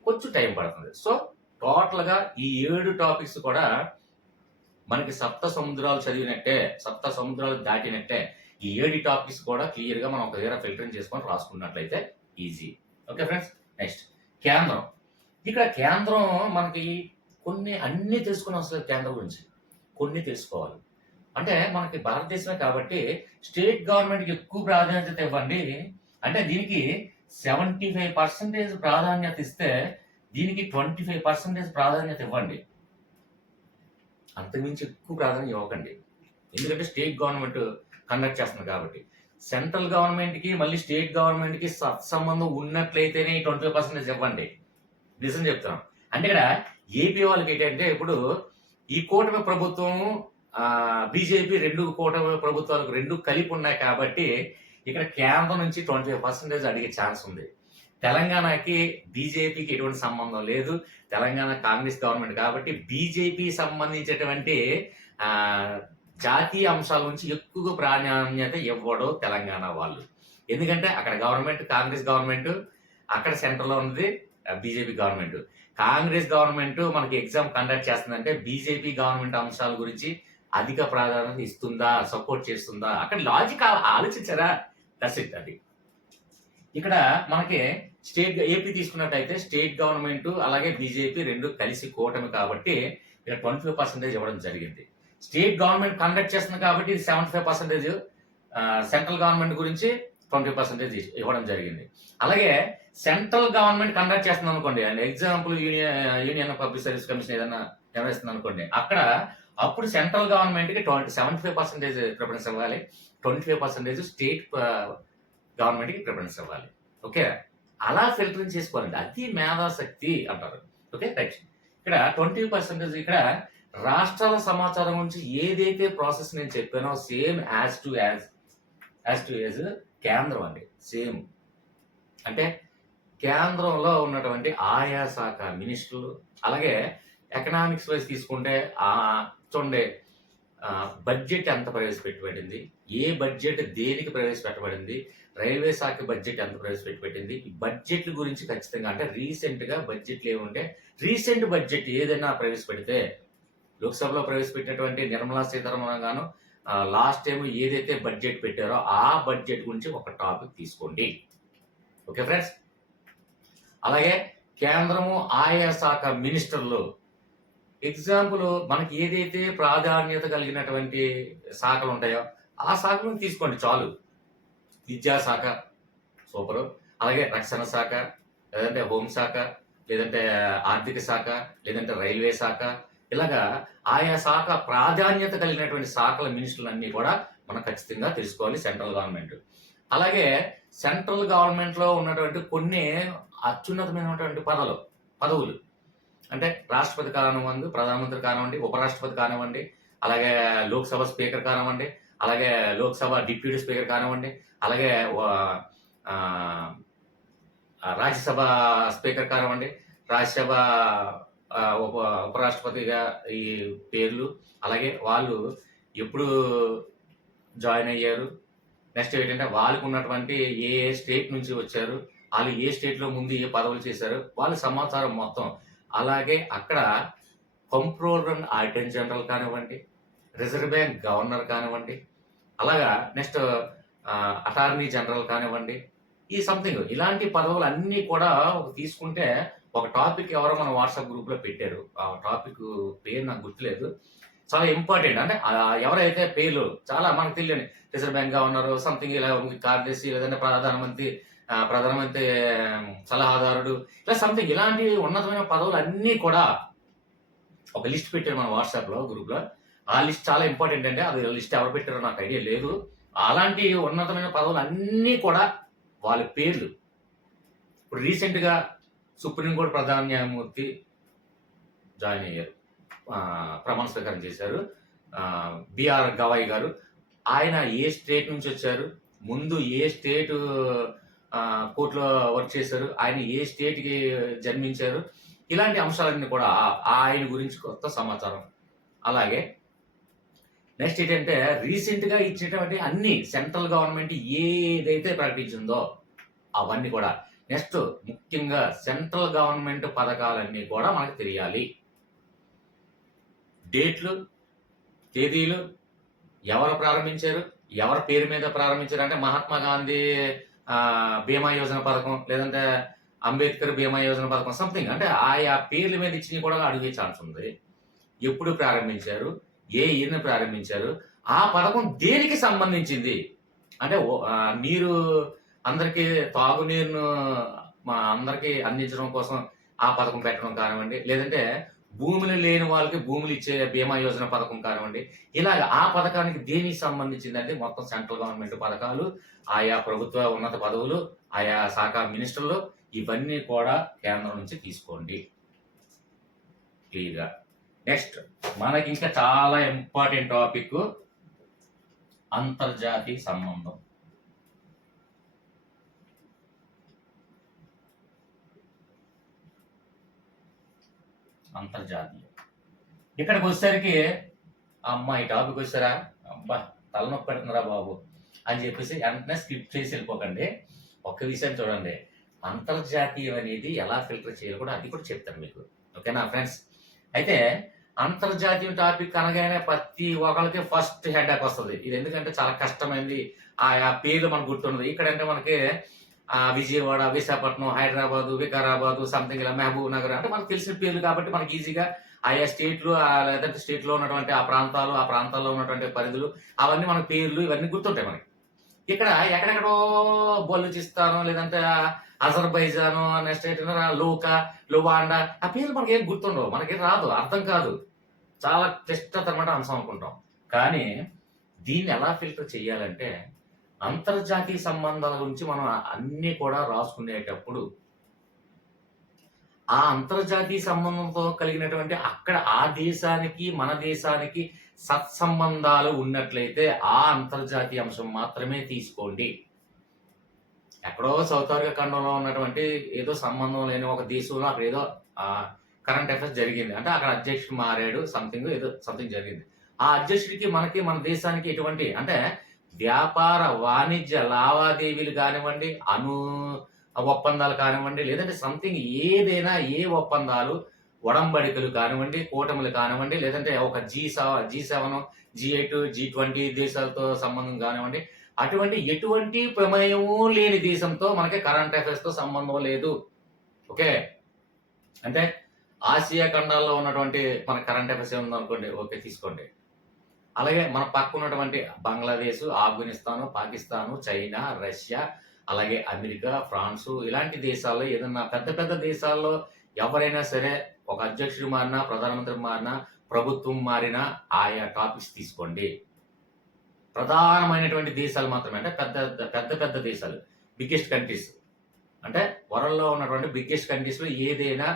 కొంచెం టైం పడుతుంది. సో టోటల్గా ఈ 7 టాపిక్స్ కూడా మనకి సప్త సముద్రాలు చదివినట్టే, సప్త సముద్రాలు దాటినట్టే. ఈ 7 టాపిక్స్ కూడా క్లియర్గా మనం ఒక దగ్గర ఫిల్టరింగ్ చేసుకొని రాసుకున్నట్లయితే ఈజీ. ఓకే ఫ్రెండ్స్, నెక్స్ట్ కేంద్రం. ఇక్కడ కేంద్రం మనకి కొన్ని అన్ని తెలుసుకుని వస్తుంది. కేంద్రం గురించి కొన్ని తెలుసుకోవాలి అంటే మనకి భారతదేశమే కాబట్టి స్టేట్ గవర్నమెంట్కి ఎక్కువ ప్రాధాన్యత ఇవ్వండి. అంటే దీనికి 75% ప్రాధాన్యత ఇస్తే దీనికి 25% ప్రాధాన్యత ఇవ్వండి. అంతకుమించి ఎక్కువ ప్రాధాన్యత ఇవ్వకండి, ఎందుకంటే స్టేట్ గవర్నమెంట్ కండక్ట్ చేస్తుంది కాబట్టి. సెంట్రల్ గవర్నమెంట్ కి మళ్ళీ స్టేట్ గవర్నమెంట్ కి సత్సంబంధం ఉన్నట్లయితేనే 25% ఇవ్వండి. నిజం చెప్తున్నాం. అంటే ఇక్కడ ఏపీ వాళ్ళకి ఏంటంటే ఇప్పుడు ఈ కూటమి ప్రభుత్వం బీజేపీ కూటమి ప్రభుత్వాలకు రెండు కలిపి ఉన్నాయి కాబట్టి ఇక్కడ కేంద్రం నుంచి 25% అడిగే ఛాన్స్ ఉంది. తెలంగాణకి బీజేపీకి ఎటువంటి సంబంధం లేదు. తెలంగాణ కాంగ్రెస్ గవర్నమెంట్ కాబట్టి బీజేపీ సంబంధించినటువంటి జాతీయ అంశాల నుంచి ఎక్కువ ప్రాధాన్యత ఇవ్వడం తెలంగాణ వాళ్ళు. ఎందుకంటే అక్కడ గవర్నమెంట్ కాంగ్రెస్ గవర్నమెంట్, అక్కడ సెంట్రల్లో ఉన్నది బీజేపీ గవర్నమెంట్. కాంగ్రెస్ గవర్నమెంట్ మనకి ఎగ్జామ్ కండక్ట్ చేస్తుందంటే బీజేపీ గవర్నమెంట్ అంశాల గురించి అధిక ప్రాధాన్యత ఇస్తుందా, సపోర్ట్ చేస్తుందా, అక్కడ లాజిక్ ఆలోచించారా? That's it. అది ఇక్కడ మనకి ఏపీ తీసుకున్నట్టయితే స్టేట్ గవర్నమెంట్ అలాగే బీజేపీ రెండు కలిసి కూటమి కాబట్టి ఇక్కడ 25% ఇవ్వడం జరిగింది. స్టేట్ గవర్నమెంట్ కండక్ట్ చేస్తుంది కాబట్టి ఇది 75%, సెంట్రల్ గవర్నమెంట్ గురించి 20% ఇవ్వడం జరిగింది. అలాగే సెంట్రల్ గవర్నమెంట్ కండక్ట్ చేస్తుంది అనుకోండి, and example union public service commission ఏదైనా నిర్వహిస్తుంది అనుకోండి, అప్పుడు సెంట్రల్ గవర్నమెంట్ కి 75% ప్రిఫరెన్స్ ఇవ్వాలి, 25% స్టేట్ గవర్నమెంట్ కి ప్రిఫరెన్స్ ఇవ్వాలి. ఓకే, అలా ఫిల్టరింగ్ చేసుకోవాలండి. అది మేధాశక్తి అంటారు. Okay right. ఇక్కడ 20% ఇక్కడ రాష్ట్రాల సమాచారం గురించి ఏదైతే ప్రాసెస్ నేను చెప్పానో సేమ్ యాజ్ టు యాజ్ కేంద్రం అండి. సేమ్ అంటే కేంద్రంలో ఉన్నటువంటి ఆయా శాఖ మినిస్టర్లు, అలాగే ఎకనామిక్స్ వైజ్ తీసుకుంటే చూడండి బడ్జెట్ ఎంత ప్రవేశపెట్టబడింది, ఏ బడ్జెట్ దేనికి ప్రవేశపెట్టబడింది, రైల్వే శాఖ బడ్జెట్ ఎంత ప్రవేశపెట్టబడింది, ఈ బడ్జెట్ల గురించి ఖచ్చితంగా అంటే రీసెంట్ గా బడ్జెట్లు ఏముంటే రీసెంట్ బడ్జెట్ ఏదైనా ప్రవేశపెడితే లోక్సభలో ప్రవేశపెట్టినటువంటి నిర్మలా సీతారామన్ గాను లాస్ట్ టైం ఏదైతే బడ్జెట్ పెట్టారో ఆ బడ్జెట్ గురించి ఒక టాపిక్ తీసుకోండి. Okay friends. అలాగే కేంద్రము ఆయా శాఖ మినిస్టర్లు ఎగ్జాంపుల్ మనకి ఏదైతే ప్రాధాన్యత కలిగినటువంటి శాఖలు ఉంటాయో ఆ శాఖలను తీసుకోండి చాలు. విద్యాశాఖ సూపరు, అలాగే రక్షణ శాఖ, లేదంటే హోంశాఖ, లేదంటే ఆర్థిక శాఖ, లేదంటే రైల్వే శాఖ, ఇలాగా ఆయా శాఖ ప్రాధాన్యత కలిగినటువంటి శాఖల మినిస్టర్లన్నీ కూడా మనం ఖచ్చితంగా తెలుసుకోవాలి సెంట్రల్ గవర్నమెంట్. అలాగే సెంట్రల్ గవర్నమెంట్ లో ఉన్నటువంటి కొన్ని అత్యున్నతమైనటువంటి పదవులు అంటే రాష్ట్రపతి కానివ్వండి, ప్రధానమంత్రి కానివ్వండి, ఉపరాష్ట్రపతి కానివ్వండి, అలాగే లోక్సభ స్పీకర్ కానివ్వండి, అలాగే లోక్సభ డిప్యూటీ స్పీకర్ కానివ్వండి, అలాగే రాజ్యసభ స్పీకర్ కానివ్వండి, రాజ్యసభ ఉపరాష్ట్రపతిగా ఈ పేర్లు, అలాగే వాళ్ళు ఎప్పుడు జాయిన్ అయ్యారు, నెక్స్ట్ ఏంటంటే వాళ్ళకు ఉన్నటువంటి ఏ స్టేట్ నుంచి వచ్చారు, వాళ్ళు ఏ స్టేట్ లో ముందు ఏ పదవులు చేశారు, వాళ్ళ సమాచారం మొత్తం. అలాగే అక్కడ కంప్ట్రోలర్ అండ్ ఆడిటర్ జనరల్ కానివ్వండి, రిజర్వ్ బ్యాంక్ గవర్నర్ కానివ్వండి, అలాగా నెక్స్ట్ అటార్నీ జనరల్ కానివ్వండి, ఈ సంథింగ్ ఇలాంటి పదవులు అన్నీ కూడా తీసుకుంటే ఒక టాపిక్ ఎవరో మన వాట్సాప్ గ్రూప్ లో పెట్టారు. ఆ టాపిక్ పేరు నాకు గుర్తులేదు, చాలా ఇంపార్టెంట్. అంటే ఎవరైతే పేర్లు చాలా మనకు తెలియని రిజర్వ్ బ్యాంక్ గవర్నర్ సంథింగ్ ఇలా కార్యదర్శి, లేదంటే ప్రధానమంత్రి సలహాదారుడు, ఇలా సంథింగ్ ఇలాంటి ఉన్నతమైన పదవులు అన్నీ కూడా ఒక లిస్ట్ పెట్టారు మన వాట్సాప్ లో గ్రూప్ లో. ఆ లిస్ట్ చాలా ఇంపార్టెంట్ అండి. అది లిస్ట్ ఎవరు పెట్టారో నాకు ఐడియా లేదు. అలాంటి ఉన్నతమైన పదవులు అన్నీ కూడా వాళ్ళ పేర్లు. ఇప్పుడు రీసెంట్ గా సుప్రీంకోర్టు ప్రధాన న్యాయమూర్తి జాయిన్ అయ్యారు, ప్రమాణ స్వీకారం చేశారు, బిఆర్ గవాయి గారు. ఆయన ఏ స్టేట్ నుంచి వచ్చారు, ముందు ఏ స్టేట్ కోర్టులో వర్క్ చేశారు, ఆయన ఏ స్టేట్ కి జన్మించారు, ఇలాంటి అంశాలన్నీ కూడా ఆయన గురించి కొత్త సమాచారం. అలాగే నెక్స్ట్ ఏంటంటే రీసెంట్ గా ఇచ్చినటువంటి అన్ని సెంట్రల్ గవర్నమెంట్ ఏదైతే ప్రకటించిందో అవన్నీ కూడా. నెక్స్ట్ ముఖ్యంగా సెంట్రల్ గవర్నమెంట్ పథకాలన్నీ కూడా మనకు తెలియాలి. డేట్లు, తేదీలు, ఎవరు ప్రారంభించారు, ఎవరి పేరు మీద ప్రారంభించారు. అంటే మహాత్మా గాంధీ బీమా యోజన పథకం, లేదంటే అంబేద్కర్ బీమా యోజన పథకం సంథింగ్, అంటే ఆయా పేర్ల మీద ఇచ్చి కూడా అడిగే ఛాన్స్ ఉంది. ఎప్పుడు ప్రారంభించారు, ఏ ఇయర్ని ప్రారంభించారు, ఆ పథకం దేనికి సంబంధించింది, అంటే నీరు అందరికీ తాగునీరును అందరికీ అందించడం కోసం ఆ పథకం పెట్టడం కానివ్వండి, లేదంటే భూములు లేని వాళ్ళకి భూములు ఇచ్చే బీమా యోజన పథకం కానివ్వండి, ఇలాగ ఆ పథకానికి దేనికి సంబంధించిందంటే మొత్తం సెంట్రల్ గవర్నమెంట్ పథకాలు, ఆయా ప్రభుత్వ ఉన్నత పదవులు, ఆయా శాఖ మినిస్టర్లు, ఇవన్నీ కూడా కేంద్రం నుంచి తీసుకోండి క్లియర్గా. నెక్స్ట్ మనకి ఇంకా చాలా ఇంపార్టెంట్ టాపిక్ అంతర్జాతీయ సంబంధం. అంతర్జాతీయ ఇక్కడికి వచ్చేసరికి అమ్మ ఈ టాపిక్ వచ్చారా, అబ్బా తలనొప్పి పెడుతున్నారా బాబు అని చెప్పేసి వెంటనే స్కిప్ చేసి వెళ్ళిపోకండి. ఒక్క విషయం చూడండి, అంతర్జాతీయం అనేది ఎలా ఫిల్టర్ చేయాలి కూడా అది కూడా చెప్తాను మీకు. ఓకేనా ఫ్రెండ్స్? అయితే అంతర్జాతీయ టాపిక్ అనగానే ప్రతి ఒక్కరికి ఫస్ట్ హెడ్ఏక్ వస్తుంది. ఇది ఎందుకంటే చాలా కష్టమైంది, ఆ పేర్లు మనకు గుర్తుండదు. ఇక్కడంటే మనకి విజయవాడ, విశాఖపట్నం, హైదరాబాదు, వికారాబాదు, సంథింగ్ ఇలా మహబూబ్ నగర్ అంటే మనకు తెలిసిన పేర్లు కాబట్టి మనకి ఈజీగా ఆయా స్టేట్లు లేదంటే స్టేట్లో ఉన్నటువంటి ఆ ప్రాంతాల్లో ఉన్నటువంటి పరిధులు అవన్నీ మన పేర్లు ఇవన్నీ గుర్తుంటాయి మనకి. ఇక్కడ ఎక్కడెక్కడో బలూచిస్తాను లేదంటే అజర్బైజాను, నెక్స్ట్ లువాండా ఆ పేర్లు మనకి ఏం గుర్తుండవు, మనకి రాదు, అర్థం కాదు, చాలా క్లిష్టతరమైన అంశం అనుకుంటాం. కానీ దీన్ని ఎలా ఫిల్టర్ చేయాలంటే అంతర్జాతీయ సంబంధాల గురించి మనం అన్ని కూడా రాసుకునేటప్పుడు ఆ అంతర్జాతీయ సంబంధంతో కలిగినటువంటి అక్కడ ఆ దేశానికి మన దేశానికి సత్సంబంధాలు ఉన్నట్లయితే ఆ అంతర్జాతీయ అంశం మాత్రమే తీసుకోండి. ఎక్కడో సౌత్ ఆఫ్రికా ఖండంలో ఉన్నటువంటి ఏదో సంబంధం లేని ఒక దేశంలో అక్కడ ఏదో కరెంట్ అఫైర్స్ జరిగింది అంటే అక్కడ అధ్యక్షుడు మారాడు, సంథింగ్ జరిగింది. ఆ అధ్యక్షుడికి మనకి మన దేశానికి ఎటువంటి అంటే వ్యాపార వాణిజ్య లావాదేవీలు కానివ్వండి, ఒప్పందాలు కానివ్వండి, లేదంటే సంథింగ్ ఏదైనా ఏ ఒప్పందాలు ఒడంబడికలు కానివ్వండి, కూటములు కానివ్వండి, లేదంటే ఒక G7, G8, G20 దేశాలతో సంబంధం కానివ్వండి, అటువంటి ఎటువంటి ప్రమేయము లేని దేశంతో మనకి కరెంట్ అఫైర్స్ తో సంబంధం లేదు. ఓకే, అంటే ఆసియా ఖండాల్లో ఉన్నటువంటి మన కరెంట్ అఫైర్స్ ఏముందనుకోండి, ఓకే తీసుకోండి. అలాగే మన పక్క ఉన్నటువంటి బంగ్లాదేశ్, ఆఫ్ఘనిస్తాను, పాకిస్తాను, చైనా, రష్యా, అలాగే అమెరికా, ఫ్రాన్సు ఇలాంటి దేశాల్లో ఏదన్నా పెద్ద పెద్ద దేశాల్లో ఎవరైనా సరే ఒక అధ్యక్షుడు మారినా, ప్రధానమంత్రి మారినా, ప్రభుత్వం మారినా ఆయా టాపిక్స్ తీసుకోండి. ప్రధానమైనటువంటి దేశాలు మాత్రమే అంటే పెద్ద పెద్ద దేశాలు, బిగ్గెస్ట్ కంట్రీస్ అంటే వరల్డ్లో ఉన్నటువంటి బిగ్గెస్ట్ కంట్రీస్లో ఏదైనా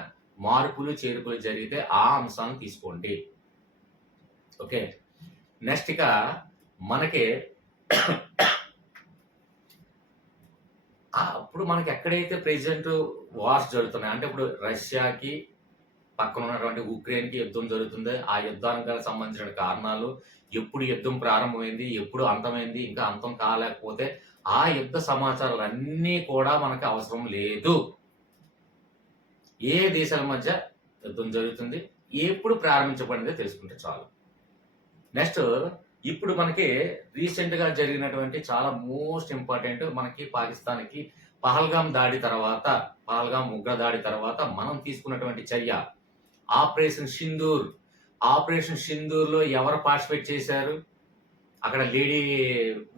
మార్పులు చేర్పులు జరిగితే ఆ అంశాలను తీసుకోండి. ఓకే, నెక్స్ట్ ఇక మనకి అప్పుడు మనకి ఎక్కడైతే ప్రెసిడెంట్ వార్స్ జరుగుతున్నాయి అంటే ఇప్పుడు రష్యాకి పక్కన ఉన్నటువంటి ఉక్రెయిన్కి యుద్ధం జరుగుతుంది, ఆ యుద్ధానికి సంబంధించిన కారణాలు, ఎప్పుడు యుద్ధం ప్రారంభమైంది, ఎప్పుడు అంతమైంది, ఇంకా అంతం కాలేకపోతే ఆ యుద్ధ సమాచారాలు అన్నీ కూడా మనకు అవసరం లేదు. ఏ దేశాల మధ్య యుద్ధం జరుగుతుంది, ఎప్పుడు ప్రారంభించబడిందో తెలుసుకుంటే చాలు. నెక్స్ట్ ఇప్పుడు మనకి రీసెంట్ గా జరిగినటువంటి చాలా మోస్ట్ ఇంపార్టెంట్ మనకి పాకిస్తాన్కి పహల్గాం ఉగ్ర దాడి తర్వాత మనం తీసుకున్నటువంటి చర్య ఆపరేషన్ సింధూర్ లో ఎవరు పార్టిసిపేట్ చేశారు? అక్కడ లేడీ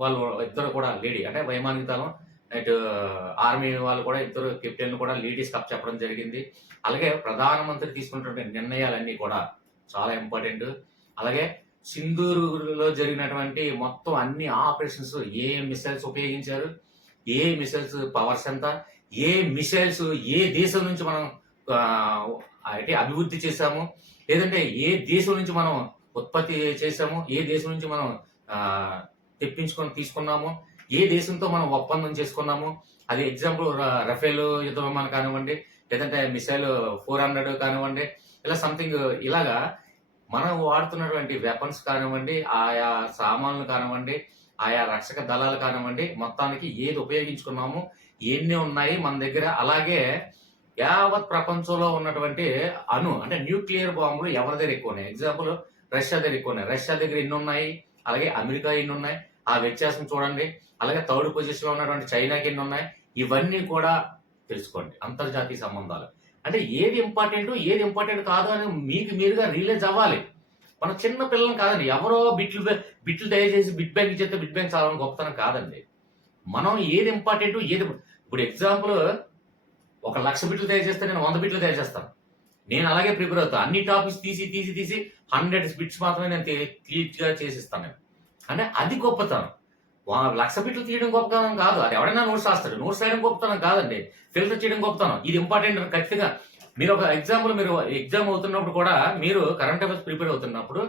వాళ్ళు ఇద్దరు కూడా లేడీ అంటే వైమానిక దళం అటు ఆర్మీ వాళ్ళు కూడా ఇద్దరు కెప్టెన్లు కూడా లేడీస్ కప్ చెప్పడం జరిగింది. అలాగే ప్రధానమంత్రి తీసుకున్నటువంటి నిర్ణయాలన్నీ కూడా చాలా ఇంపార్టెంట్. అలాగే సింధూరులో జరిగినటువంటి మొత్తం అన్ని ఆపరేషన్స్, ఏ మిసైల్స్ ఉపయోగించారు, ఏ మిసైల్స్ పవర్స్ ఎంత, ఏ మిసైల్స్ ఏ దేశం నుంచి మనం అంటే అభివృద్ధి చేశాము, లేదంటే ఏ దేశం నుంచి మనం ఉత్పత్తి చేశాము, ఏ దేశం నుంచి మనం తీసుకున్నాము, ఏ దేశంతో మనం ఒప్పందం చేసుకున్నాము. అది ఎగ్జాంపుల్ రఫేల్ యుద్ధ విమానం కానివ్వండి, లేదంటే మిసైల్ 400 కానివ్వండి, ఇలా సంథింగ్ ఇలాగా మనం వాడుతున్నటువంటి వెపన్స్ కానివ్వండి, ఆయా సామాన్లు కానివ్వండి, ఆయా రక్షక దళాలు కానివ్వండి, మొత్తానికి ఏది ఉపయోగించుకున్నాము, ఎన్ని ఉన్నాయి మన దగ్గర. అలాగే యావత్ ప్రపంచంలో ఉన్నటువంటి అంటే న్యూక్లియర్ బాంబులు ఎవరి దగ్గర ఎక్కువ ఉన్నాయి? ఎగ్జాంపుల్ రష్యా దగ్గర ఎక్కువ ఉన్నాయి. రష్యా దగ్గర ఎన్ని ఉన్నాయి, అలాగే అమెరికా ఎన్ని ఉన్నాయి, ఆ వ్యత్యాసం చూడండి. అలాగే థర్డ్ పొజిషన్ లో ఉన్నటువంటి చైనాకి ఎన్ని ఉన్నాయి, ఇవన్నీ కూడా తెలుసుకోండి. అంతర్జాతీయ సంబంధాలు అంటే ఏది ఇంపార్టెంట్ కాదు అని మీకు మీరుగా రియలైజ్ అవ్వాలి. మన చిన్న పిల్లలు కాదండి, ఎవరో బిట్లు దయచేసి బిట్ బ్యాంక్ చేస్తే బిట్ బ్యాంక్ చాలా గొప్పతనం కాదండి. మనం ఏది ఇంపార్టెంట్ ఇప్పుడు ఎగ్జాంపుల్ 1,00,000 బిట్లు తయారు చేస్తే నేను 100 బిట్లు తయారు చేస్తాను. నేను అలాగే ప్రిపేర్ అవుతాను. అన్ని టాపిక్స్ తీసి 100 బిట్స్ మాత్రమే నేను క్లియర్గా చేసిస్తాను నేను. అంటే అది గొప్పతనం. 1,00,000 బిట్లు తీయడం గొప్పతనం కాదు. అది ఎవడైనా నోట్స్ రాస్తాడు. నోట్స్ రాయడం గొప్పతనం కాదండి. ఫిల్టర్ చేయడం గొప్పతనం. ఇది ఇంపార్టెంట్ ఖచ్చితంగా. మీరు ఒక ఎగ్జాంపుల్, మీరు ఎగ్జామ్ అవుతున్నప్పుడు కూడా, మీరు కరెంట్ అఫైర్స్ ప్రిపేర్ అవుతున్నప్పుడు,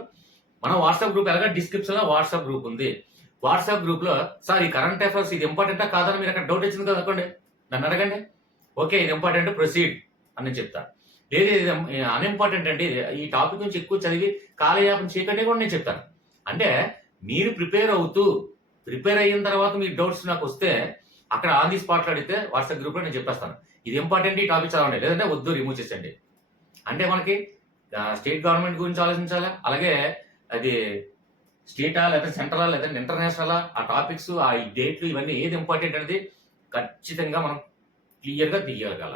మన వాట్సాప్ గ్రూప్ ఎలాగ డిస్క్రిప్షన్ లో వాట్సాప్ గ్రూప్ ఉంది. వాట్సాప్ గ్రూప్ లో సార్ ఈ కరెంట్ అఫైర్స్ ఇది ఇంపార్టెంటా కాదని మీరు అక్కడ డౌట్ వచ్చింది కదా అనుకోండి, నన్ను అడగండి. ఓకే ఇది ఇంపార్టెంట్, ప్రొసీడ్ అని నేను చెప్తా. లేదు ఇది అన్ఇంపార్టెంట్ అండి, ఈ టాపిక్ నుంచి ఎక్కువ చదివి కాలయాపన చేయకండి కూడా నేను చెప్తాను. అంటే మీరు ప్రిపేర్ అయిన తర్వాత మీ డౌట్స్ నాకు వస్తే అక్కడ ఆన్ ది స్పాట్ లో అడిగితే వాట్సాప్ గ్రూప్ లో నేను చెప్పేస్తాను. ఇది ఇంపార్టెంట్, ఈ టాపిక్ చదవండి, లేదంటే వద్దు రిమూవ్ చేసేయండి. అంటే మనకి స్టేట్ గవర్నమెంట్ గురించి ఆలోచించాలా, అలాగే అది స్టేటా లేదా సెంట్రలా లేదా ఇంటర్నేషనలా, ఆ టాపిక్స్ ఆ డేట్లు ఇవన్నీ ఏది ఇంపార్టెంట్ అనేది ఖచ్చితంగా మనం క్లియర్ గా తీయగల.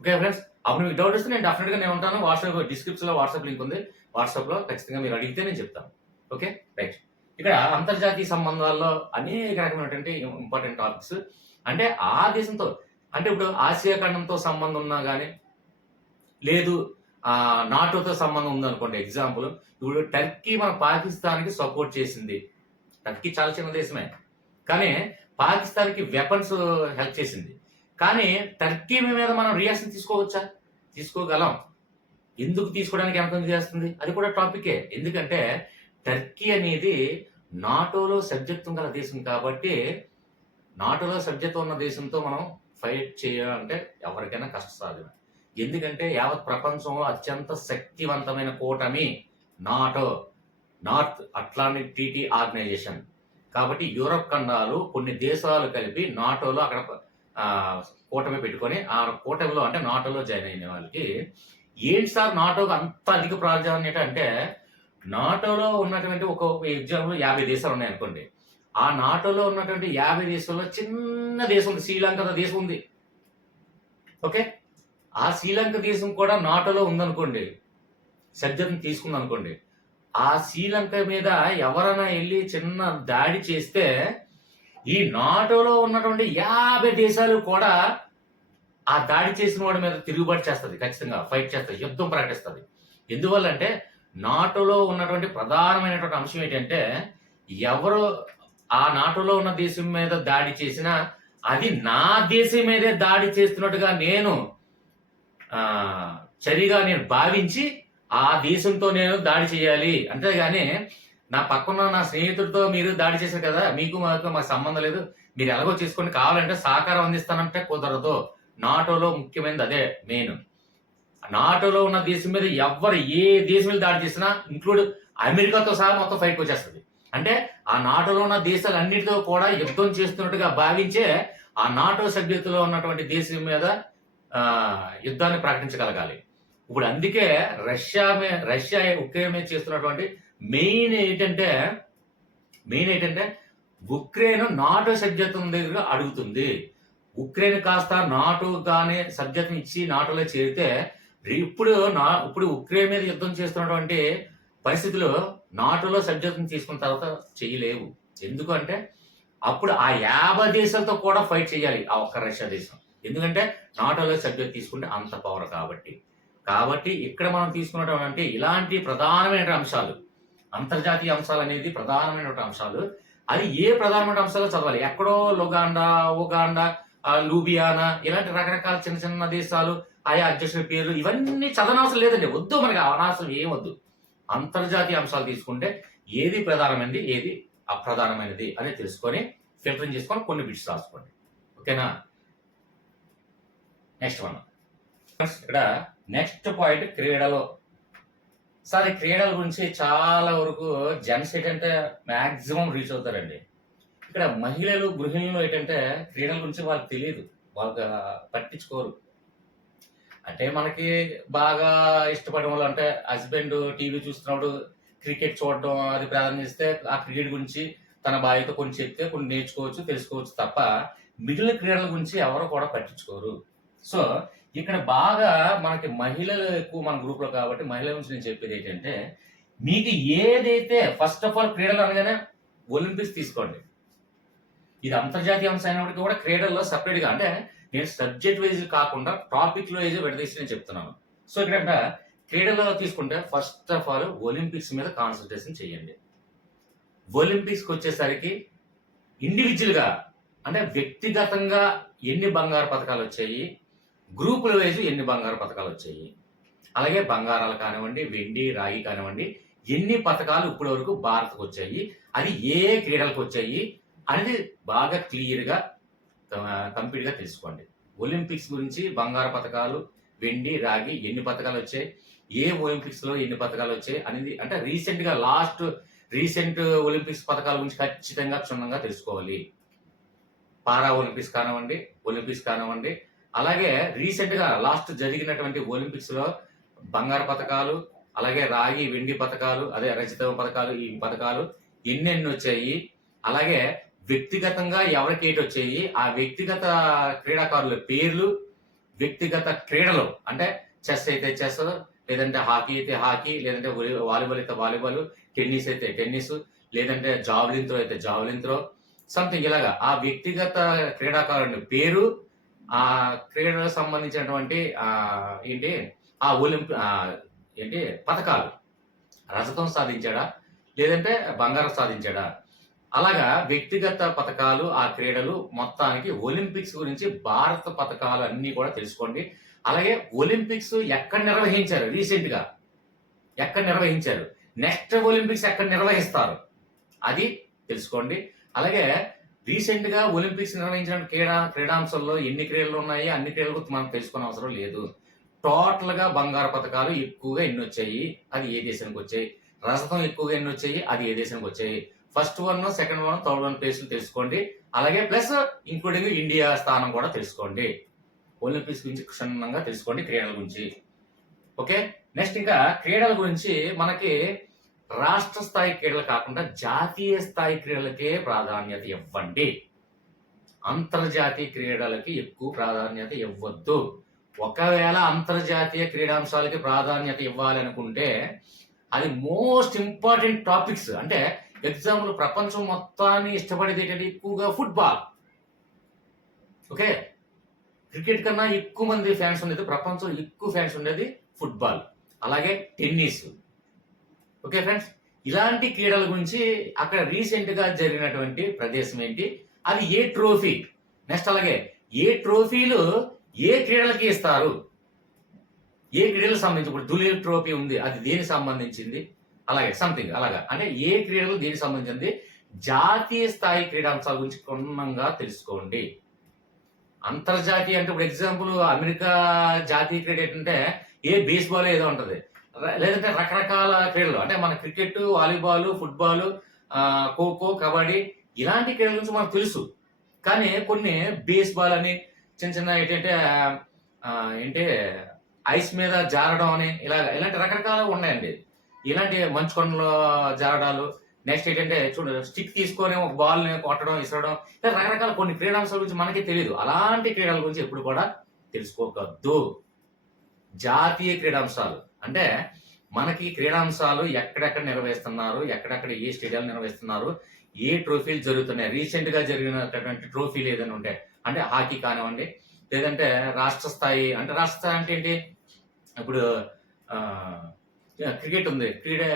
ఓకే ఫ్రెండ్స్, అప్పుడు మీకు డౌట్ వస్తే నేను డెఫినెట్ గా నేను ఉంటాను. వాట్సాప్ డిస్క్రిప్షన్ లో వాట్సాప్ లింక్ ఉంది. వాట్సాప్ లో ఖచ్చితంగా మీరు అడిగితే నేను చెప్తాను. Okay right. ఇక్కడ అంతర్జాతీయ సంబంధాల్లో అనేక రకమైనటువంటి ఇంపార్టెంట్ టాపిక్స్, అంటే ఆ దేశంతో, అంటే ఇప్పుడు ఆసియా ఖండంతో సంబంధం ఉన్నా కానీ, లేదు నాటోతో సంబంధం ఉందనుకోండి. ఎగ్జాంపుల్, ఇప్పుడు టర్కీ మన పాకిస్తాన్కి సపోర్ట్ చేసింది. టర్కీ చాలా చిన్న దేశమే, కానీ పాకిస్తాన్కి వెపన్స్ హెల్ప్ చేసింది. కానీ టర్కీ మీద మనం రియాక్షన్ తీసుకోవచ్చా? తీసుకోగలం. ఎందుకు తీసుకోవడానికి వెనకంజ చేస్తుంది? అది కూడా టాపికే. ఎందుకంటే టర్కీ అనేది నాటోలో సభ్యత్వం గల దేశం కాబట్టి, నాటోలో సభ్యత్వం ఉన్న దేశంతో మనం ఫైట్ చేయాలంటే ఎవరికైనా కష్టసాధ్యమే. ఎందుకంటే యావత్ ప్రపంచంలో అత్యంత శక్తివంతమైన కూటమి NATO, North Atlantic Treaty Organization. కాబట్టి యూరప్ ఖండాలు కొన్ని దేశాలు కలిపి నాటోలో అక్కడ కూటమి పెట్టుకొని, ఆ కూటమిలో అంటే నాటోలో జాయిన్ అయిన వాళ్ళకి ఏంటి సార్ నాటోకి అంత అధిక ప్రాధాన్యత అంటే, నాటోలో ఉన్నటువంటి ఒక ఎగ్జాంపుల్ 50 దేశాలు ఉన్నాయి అనుకోండి. ఆ నాటోలో ఉన్నటువంటి 50 దేశాల్లో చిన్న దేశం ఉంది, శ్రీలంక దేశం ఉంది. ఓకే, ఆ శ్రీలంక దేశం కూడా నాటోలో ఉందనుకోండి, సభ్యత్వం తీసుకుంది అనుకోండి. ఆ శ్రీలంక మీద ఎవరైనా వెళ్ళి చిన్న దాడి చేస్తే ఈ నాటోలో ఉన్నటువంటి 50 దేశాలు కూడా ఆ దాడి చేసిన వాడి మీద తిరుగుబాటు చేస్తుంది, ఖచ్చితంగా ఫైట్ చేస్తుంది, యుద్ధం ప్రకటిస్తుంది. ఎందువల్ల అంటే నాటోలో ఉన్నటువంటి ప్రధానమైనటువంటి అంశం ఏంటంటే, ఎవరు ఆ నాటోలో ఉన్న దేశం మీద దాడి చేసినా అది నా దేశం మీదే దాడి చేస్తున్నట్టుగా నేను చర్యగా నేను భావించి ఆ దేశంతో నేను దాడి చేయాలి. అంతేగాని నా పక్కన నా స్నేహితుడితో మీరు దాడి చేశారు కదా, మీకు మాకు సంబంధం లేదు, మీరు ఎలాగో చేసుకోండి, కావాలంటే సహకారం అందిస్తానంటే కుదరదు. నాటోలో ముఖ్యమైనది అదే మెయిన్. నాటోలో ఉన్న దేశం మీద ఎవరు ఏ దేశం మీద దాడి చేసినా, ఇంక్లూడ్ అమెరికాతో సహా మొత్తం ఫైట్కి వచ్చేస్తుంది. అంటే ఆ నాటోలో ఉన్న దేశాలన్నిటితో కూడా యుద్ధం చేస్తున్నట్టుగా భావించే ఆ నాటో సభ్యతలో ఉన్నటువంటి దేశం మీద యుద్ధాన్ని ప్రకటించగలగాలి. ఇప్పుడు అందుకే రష్యా ఉక్రెయిన్ మీద చేస్తున్నటువంటి మెయిన్ ఏంటంటే ఉక్రెయిన్ నాటో సభ్యత్వం దగ్గర అడుగుతుంది. ఉక్రెయిన్ కాస్త నాటో గానే సభ్యత్వం ఇచ్చి నాటోలో చేరితే ఇప్పుడు ఉక్రెయిన్ మీద యుద్ధం చేస్తున్నటువంటి పరిస్థితులు నాటోలో సభ్యత్వం తీసుకున్న తర్వాత చేయలేవు. ఎందుకంటే అప్పుడు ఆ 50 దేశాలతో కూడా ఫైట్ చేయాలి ఆ ఒక్క రష్యా దేశం. ఎందుకంటే నాటోలో సభ్యత్వం తీసుకుంటే అంత పవర్ కాబట్టి ఇక్కడ మనం తీసుకున్నటువంటి ఇలాంటి ప్రధానమైన అంశాలు, అంతర్జాతీయ అంశాలు అనేది ప్రధానమైనటువంటి అంశాలు. అది ఏ ప్రధానమైన అంశాలు చదవాలి? ఎక్కడో ఉగాండా, లూబియానా ఇలాంటి రకరకాల చిన్న చిన్న దేశాలు, ఆయా అధ్యక్షుల పేర్లు ఇవన్నీ చదవనవసరం లేదండి. వద్దు, మనకి అనవసరం ఏం వద్దు. అంతర్జాతీయ అంశాలు తీసుకుంటే ఏది ప్రధానమైనది, ఏది అప్రధానమైనది అని తెలుసుకొని ఫిల్టరింగ్ చేసుకొని కొన్ని బిట్స్ రాసుకోండి. ఓకేనా? Next one. ఇక్కడ నెక్స్ట్ పాయింట్ క్రీడలు. సార్ ఈ క్రీడల గురించి చాలా వరకు జెంట్స్ ఏంటంటే మాక్సిమం రీచ్ అవుతారండి. ఇక్కడ మహిళలు గృహిణులు ఏంటంటే క్రీడల గురించి వాళ్ళకి తెలియదు, వాళ్ళకి పట్టించుకోరు. అంటే మనకి బాగా ఇష్టపడిన వాళ్ళు అంటే హస్బెండ్ టీవీ చూస్తున్నప్పుడు క్రికెట్ చూడడం అది ప్రారంభిస్తే ఆ క్రికెట్ గురించి తన భార్యతో కొన్ని చెప్తే కొన్ని నేర్చుకోవచ్చు, తెలుసుకోవచ్చు తప్ప మిగిలిన క్రీడల గురించి ఎవరు కూడా పట్టించుకోరు. సో ఇక్కడ బాగా మనకి మహిళలు ఎక్కువ మన గ్రూప్ లో కాబట్టి మహిళల గురించి నేను చెప్పేది ఏంటంటే, మీకు ఏదైతే ఫస్ట్ ఆఫ్ ఆల్ క్రీడలు అనగానే ఒలింపిక్స్ తీసుకోండి. ఇది అంతర్జాతీయ అంశం అయినప్పటికీ కూడా క్రీడల్లో సపరేట్ గా, అంటే నేను సబ్జెక్ట్ వైజ్ కాకుండా టాపిక్ లో వైజ్ విడదీసి నేను చెప్తున్నాను. సో ఇక్కడ క్రీడలో తీసుకుంటే ఫస్ట్ ఆఫ్ ఆల్ ఒలింపిక్స్ మీద కాన్సన్ట్రేషన్ చేయండి. ఒలింపిక్స్కి వచ్చేసరికి ఇండివిజువల్గా అంటే వ్యక్తిగతంగా ఎన్ని బంగారు పథకాలు వచ్చాయి, గ్రూపుల వైజ్ ఎన్ని బంగారు పథకాలు వచ్చాయి, అలాగే బంగారాలు కానివ్వండి, వెండి, రాగి కానివ్వండి, ఎన్ని పథకాలు ఇప్పటి వరకు భారత్కు వచ్చాయి, అది ఏ క్రీడలకు వచ్చాయి అనేది బాగా క్లియర్గా కంప్లీట్గా తెలుసుకోండి. ఒలింపిక్స్ గురించి బంగారు పథకాలు, వెండి, రాగి ఎన్ని పథకాలు వచ్చాయి, ఏ ఒలింపిక్స్లో ఎన్ని పథకాలు వచ్చాయి అనేది అంటే రీసెంట్ ఒలింపిక్స్ పథకాల గురించి ఖచ్చితంగా క్షుణ్ణంగా తెలుసుకోవాలి. పారా ఒలింపిక్స్ కానివ్వండి, అలాగే రీసెంట్గా లాస్ట్ జరిగినటువంటి ఒలింపిక్స్లో బంగారు పథకాలు, అలాగే రాగి, వెండి పథకాలు, అదే రజత పథకాలు, ఈ పథకాలు ఎన్నెన్ని వచ్చాయి, అలాగే వ్యక్తిగతంగా ఎవరికి ఏటి వచ్చాయి, ఆ వ్యక్తిగత క్రీడాకారుల పేర్లు, వ్యక్తిగత క్రీడలు అంటే చెస్ అయితే చెస్, లేదంటే హాకీ అయితే హాకీ, లేదంటే వాలీబాల్ అయితే వాలీబాల్, టెన్నిస్ అయితే టెన్నిస్, లేదంటే జావలిన్ త్రో అయితే జావలిన్ త్రో, సంథింగ్ ఇలాగా ఆ వ్యక్తిగత క్రీడాకారుని పేరు, ఆ క్రీడలకు సంబంధించినటువంటి ఆ పథకాలు, రజతం సాధించాడా లేదంటే బంగారం సాధించాడా, అలాగా వ్యక్తిగత పథకాలు, ఆ క్రీడలు మొత్తానికి ఒలింపిక్స్ గురించి భారత పథకాలు అన్ని కూడా తెలుసుకోండి. అలాగే ఒలింపిక్స్ ఎక్కడ నిర్వహించారు, రీసెంట్గా ఎక్కడ నిర్వహించారు, నెక్స్ట్ ఒలింపిక్స్ ఎక్కడ నిర్వహిస్తారు అది తెలుసుకోండి. అలాగే రీసెంట్ గా ఒలింపిక్స్ నిర్వహించిన క్రీడాంశాల్లో ఎన్ని క్రీడలు ఉన్నాయి, అన్ని క్రీడలు మనం తెలుసుకునే అవసరం లేదు. టోటల్ గా బంగారు పథకాలు ఎక్కువగా ఎన్ని వచ్చాయి, అది ఏ దేశానికి వచ్చాయి, రజతం ఎక్కువగా ఎన్ని వచ్చాయి, అది ఏ దేశానికి వచ్చాయి, first one, second one, third one ప్లేస్లు తెలుసుకోండి. అలాగే ప్లస్ ఇంక్లూడింగ్ ఇండియా స్థానం కూడా తెలుసుకోండి. ఒలింపిక్స్ గురించి క్షుణ్ణంగా తెలుసుకోండి, క్రీడల గురించి. ఓకే, నెక్స్ట్ ఇంకా క్రీడల గురించి మనకి రాష్ట్ర స్థాయి క్రీడలు కాకుండా జాతీయ స్థాయి క్రీడలకే ప్రాధాన్యత ఇవ్వండి. అంతర్జాతీయ క్రీడలకి ఎక్కువ ప్రాధాన్యత ఇవ్వద్దు. ఒకవేళ అంతర్జాతీయ క్రీడాంశాలకి ప్రాధాన్యత ఇవ్వాలనుకుంటే అది మోస్ట్ ఇంపార్టెంట్ టాపిక్స్. అంటే ఎగ్జాంపుల్ ప్రపంచం మొత్తాన్ని ఇష్టపడేది ఏంటంటే ఎక్కువగా ఫుట్బాల్. ఓకే, క్రికెట్ కన్నా ఎక్కువ మంది ఫ్యాన్స్ ఉండేది, ప్రపంచంలో ఎక్కువ ఫ్యాన్స్ ఉండేది ఫుట్బాల్, అలాగే టెన్నిస్. ఓకే ఫ్రెండ్స్, ఇలాంటి క్రీడల గురించి అక్కడ రీసెంట్ గా జరిగినటువంటి ప్రదేశం ఏంటి, అది ఏ ట్రోఫీ, నెక్స్ట్ అలాగే ఏ ట్రోఫీలు ఏ క్రీడలకి ఇస్తారు, ఏ క్రీడలకు సంబంధించి, ఇప్పుడు దులీప్ ట్రోఫీ ఉంది, అది దేనికి సంబంధించింది, అలాగే సంథింగ్ అలాగా అంటే ఏ క్రీడలు దేనికి సంబంధించింది, జాతీయ స్థాయి క్రీడాంశాల గురించి క్షుణ్ణంగా తెలుసుకోండి. అంతర్జాతీయ అంటే ఇప్పుడు ఎగ్జాంపుల్ అమెరికా జాతీయ క్రీడ ఏంటంటే ఏ బేస్బాల్ ఏదో ఉంటది, లేదంటే రకరకాల క్రీడలు అంటే మన cricket, volleyball, football, kho kho, kabaddi ఇలాంటి క్రీడల గురించి మనకు తెలుసు. కానీ కొన్ని బేస్బాల్ అని చిన్న చిన్న ఏంటి ఐస్ మీద జారడం అని ఇలాంటి రకరకాలు ఉన్నాయండి. ఇలాంటి మంచు కొండలో జారడాలు, నెక్స్ట్ ఏంటంటే చూడండి స్టిక్ తీసుకొని ఒక బాల్ ని కొట్టడం, ఇసరడం, ఇలా రకరకాల కొన్ని క్రీడాంశాల గురించి మనకి తెలియదు. అలాంటి క్రీడల గురించి ఎప్పుడు కూడా తెలుసుకోవద్దు. జాతీయ క్రీడాంశాలు అంటే మనకి క్రీడాంశాలు ఎక్కడెక్కడ నిర్వహిస్తున్నారు, ఎక్కడెక్కడ ఏ స్టేడియాలు నిర్వహిస్తున్నారు, ఏ ట్రోఫీలు జరుగుతున్నాయి, రీసెంట్ గా జరిగినటువంటి ట్రోఫీలు ఏదైనా ఉంటే అంటే హాకీ కానివ్వండి, లేదంటే రాష్ట్ర స్థాయి అంటే ఏంటి, ఇప్పుడు క్రికెట్ ఉంది,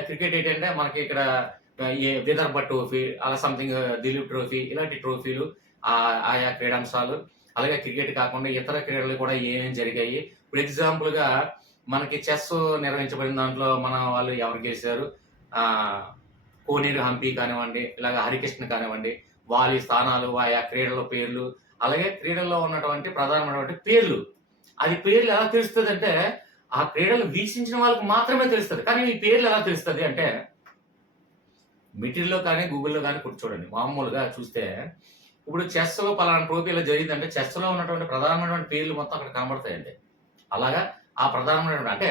క్రికెట్ ఏంటంటే మనకి ఇక్కడ విదర్భ ట్రోఫీ, అలా సంథింగ్ దిలీప్ ట్రోఫీ, ఇలాంటి ట్రోఫీలు ఆయా క్రీడాంశాలు. అలాగే క్రికెట్ కాకుండా ఇతర క్రీడలు కూడా ఏమేమి జరిగాయి, ఇప్పుడు ఎగ్జాంపుల్ గా మనకి చెస్ నిర్వహించబడిన దాంట్లో మన వాళ్ళు ఎవరు గెలిచారు, కోనేరు హంపి కానివ్వండి, ఇలాగ హరికృష్ణ కానివ్వండి, వాళ్ళ స్థానాలు, ఆయా క్రీడల పేర్లు, అలాగే క్రీడల్లో ఉన్నటువంటి ప్రధానమైనటువంటి పేర్లు. అది పేర్లు ఎలా తెలుస్తుంది అంటే ఆ క్రీడలు వీక్షించిన వాళ్ళకి మాత్రమే తెలుస్తుంది. కానీ ఈ పేర్లు ఎలా తెలుస్తుంది అంటే మెటీరియల్లో కానీ గూగుల్లో కానీ కూర్చోడండి. మామూలుగా చూస్తే ఇప్పుడు చెస్ లో పలానా ట్రోఫీ ఇలా జరిగిందంటే చెస్ లో ఉన్నటువంటి ప్రధానమైనటువంటి పేర్లు మొత్తం అక్కడ కనబడతాయండి. అలాగా ఆ ప్రధానమైనటువంటి అంటే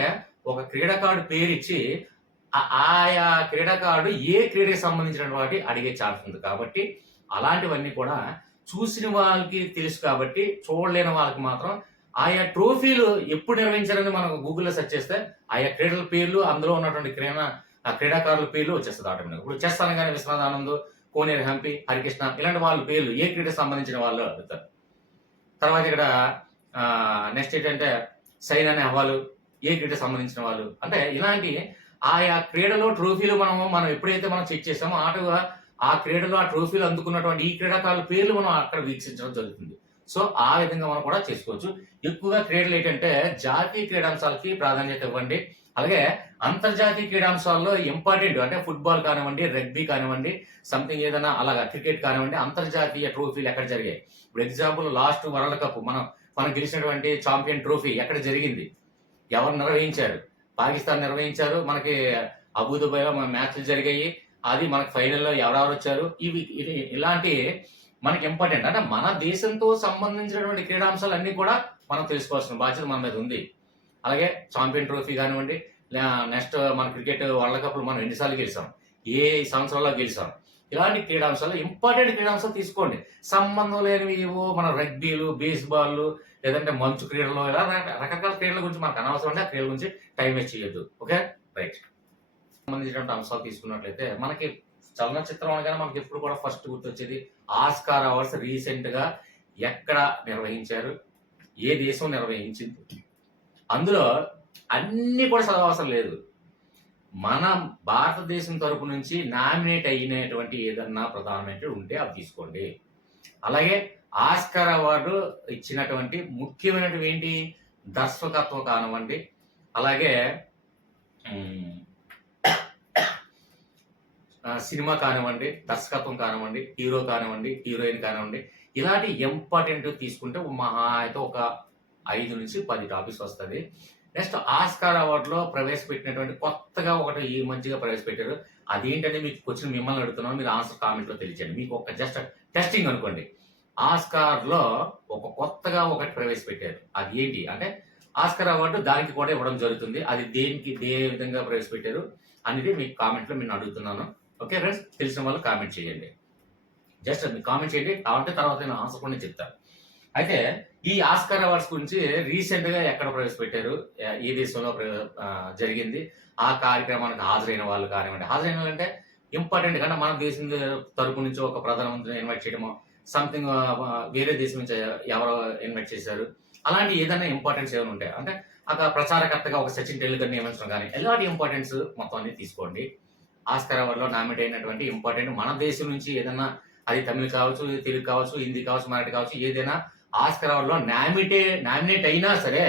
ఒక క్రీడాకారుడు పేరు ఇచ్చి ఆయా క్రీడాకారుడు ఏ క్రీడకి సంబంధించిన వాటి అడిగే ఛాన్స్ ఉంది. కాబట్టి అలాంటివన్నీ కూడా చూసిన వాళ్ళకి తెలుసు, కాబట్టి చూడలేని వాళ్ళకి మాత్రం ఆయా ట్రోఫీలు ఎప్పుడు నిర్వహించారని మనం గూగుల్లో సెర్చ్ చేస్తే ఆయా క్రీడల పేర్లు, అందులో ఉన్నటువంటి క్రీడాకారుల పేర్లు వచ్చేస్తుంది ఆటోమేటిక్. ఇప్పుడు చెస్ అనగానే విశ్వనాథ్ ఆనంద్, కోనేరు హంపి, హరికృష్ణ ఇలాంటి వాళ్ళ పేర్లు ఏ క్రీడకు సంబంధించిన వాళ్ళు అడుగుతారు. తర్వాత ఇక్కడ నెక్స్ట్ ఏంటంటే సైనా నెహ్వాల్, ఏ క్రీడకు సంబంధించిన వాళ్ళు, అంటే ఇలాంటి ఆయా క్రీడలో ట్రోఫీలు మనం ఎప్పుడైతే మనం చెక్ చేసామో ఆటగా ఆ క్రీడలో ఆ ట్రోఫీలు అందుకున్నటువంటి ఈ క్రీడాకారుల పేర్లు మనం అక్కడ వీక్షించడం జరుగుతుంది. సో ఆ విధంగా మనం కూడా చేసుకోవచ్చు. ఎక్కువగా క్రీడలు ఏంటంటే జాతీయ క్రీడాంశాలకి ప్రాధాన్యత ఇవ్వండి. అలాగే అంతర్జాతీయ క్రీడాంశాల్లో ఇంపార్టెంట్ అంటే ఫుట్బాల్ కానివ్వండి, రగ్బీ కానివ్వండి, సంథింగ్ ఏదైనా అలాగా క్రికెట్ కానివ్వండి, అంతర్జాతీయ ట్రోఫీలు ఎక్కడ జరిగాయి. ఇప్పుడు ఎగ్జాంపుల్ లాస్ట్ వరల్డ్ కప్ మనం గెలిచినటువంటి ఛాంపియన్ ట్రోఫీ ఎక్కడ జరిగింది, ఎవరు నిర్వహించారు, పాకిస్తాన్ నిర్వహించారు. మనకి అబుదాబిలో మన మ్యాచ్లు జరిగాయి, అది మనకి ఫైనల్లో ఎవరెవరు వచ్చారు, ఇలాంటి మనకి ఇంపార్టెంట్ అంటే మన దేశంతో సంబంధించినటువంటి క్రీడాంశాలు అన్ని కూడా మనం తెలుసుకోవాల్సిన బాధ్యత మన మీద ఉంది. అలాగే ఛాంపియన్ ట్రోఫీ కానివ్వండి, నెక్స్ట్ మన క్రికెట్ వరల్డ్ కప్ మనం ఎన్నిసార్లు గెలిచాం, ఏ సంవత్సరాల్లో గెలిచాం, ఇలాంటి క్రీడాంశాలు ఇంపార్టెంట్ క్రీడాంశాలు తీసుకోండి. సంబంధం లేనివి ఏవో మన రగ్బీలు, బేస్బాల్, లేదంటే మంచు క్రీడలు, ఇలా రకరకాల క్రీడల గురించి మనకు అనవసరం అంటే ఆ క్రీడల గురించి టైం వేస్ట్ చేయొద్దు. Okay, right. సంబంధించినటువంటి అంశాలు తీసుకున్నట్లయితే మనకి చలనచిత్రం అనగానే మనకి ఎప్పుడు కూడా ఫస్ట్ గుర్తొచ్చేది ఆస్కార్ అవార్డ్స్ రీసెంట్ గా ఎక్కడ నిర్వహించారు, ఏ దేశం నిర్వహించింది. అందులో అన్ని కూడా చదవవసరం లేదు. మన భారతదేశం తరపు నుంచి నామినేట్ అయినటువంటి ఏదన్నా ప్రధానమైనటువంటి ఉంటే అవి తీసుకోండి. అలాగే ఆస్కార్ అవార్డు ఇచ్చినటువంటి ముఖ్యమైనటువంటి ఏంటి, దర్శకత్వం కానివ్వండి, అలాగే సినిమా కానివ్వండి, దర్శకత్వం కానివ్వండి, హీరో కానివ్వండి, హీరోయిన్ కానివ్వండి, ఇలాంటి ఇంపార్టెంట్ తీసుకుంటే మహా అయితే ఒక 5 నుంచి 10 టాపిక్స్ వస్తుంది. నెక్స్ట్ ఆస్కార్ అవార్డులో ప్రవేశపెట్టినటువంటి కొత్తగా ఒకటి ఈ మధ్యగా ప్రవేశపెట్టారు. అదేంటని మీకు క్వశ్చన్ మిమ్మల్ని అడుగుతున్నాను, మీరు ఆన్సర్ కామెంట్లో తెలియజేయండి. మీకు ఒక జస్ట్ టెస్టింగ్ అనుకోండి. ఆస్కార్ లో ఒక కొత్తగా ఒకటి ప్రవేశపెట్టారు. అది ఏంటి అంటే ఆస్కార్ అవార్డు దానికి కూడా ఇవ్వడం జరుగుతుంది. అది దేనికి ఏ విధంగా ప్రవేశపెట్టారు అనేది మీకు కామెంట్లో నేను అడుగుతున్నాను. ఓకే ఫ్రెండ్స్, తెలిసిన వాళ్ళు కామెంట్ చేయండి. జస్ట్ మీరు కామెంట్ చేయండి, కాబట్టి తర్వాత నేను ఆన్సర్ కూడా చెప్తాను. అయితే ఈ ఆస్కార్ అవార్డ్స్ గురించి రీసెంట్ గా ఎక్కడ ప్రవేశపెట్టారు, ఏ దేశంలో జరిగింది, ఆ కార్యక్రమానికి హాజరైన వాళ్ళు కానివ్వండి, హాజరైన వాళ్ళు అంటే ఇంపార్టెంట్ కానీ మన దేశం తరపు నుంచి ఒక ప్రధానమంత్రిని ఇన్వైట్ చేయడమో, సంథింగ్ వేరే దేశం నుంచి ఎవరో ఇన్వైట్ చేశారు, అలాంటి ఏదైనా ఇంపార్టెన్స్ ఏమైనా ఉంటాయి అంటే అక్కడ ప్రచారకర్తగా ఒక సచిన్ టెండూల్కర్ నియమించడం కానీ ఇలాంటి ఇంపార్టెన్స్ మొత్తం అన్ని తీసుకోండి. ఆస్కార్ అవార్డులో నామినేట్ అయినటువంటి ఇంపార్టెంట్ మన దేశం నుంచి ఏదైనా, అది తమిళ్ కావచ్చు, తెలుగు కావచ్చు, హిందీ కావచ్చు, మరాఠీ కావచ్చు, ఏదైనా ఆస్కార్ అవార్డులో నామినేట్ అయినా సరే,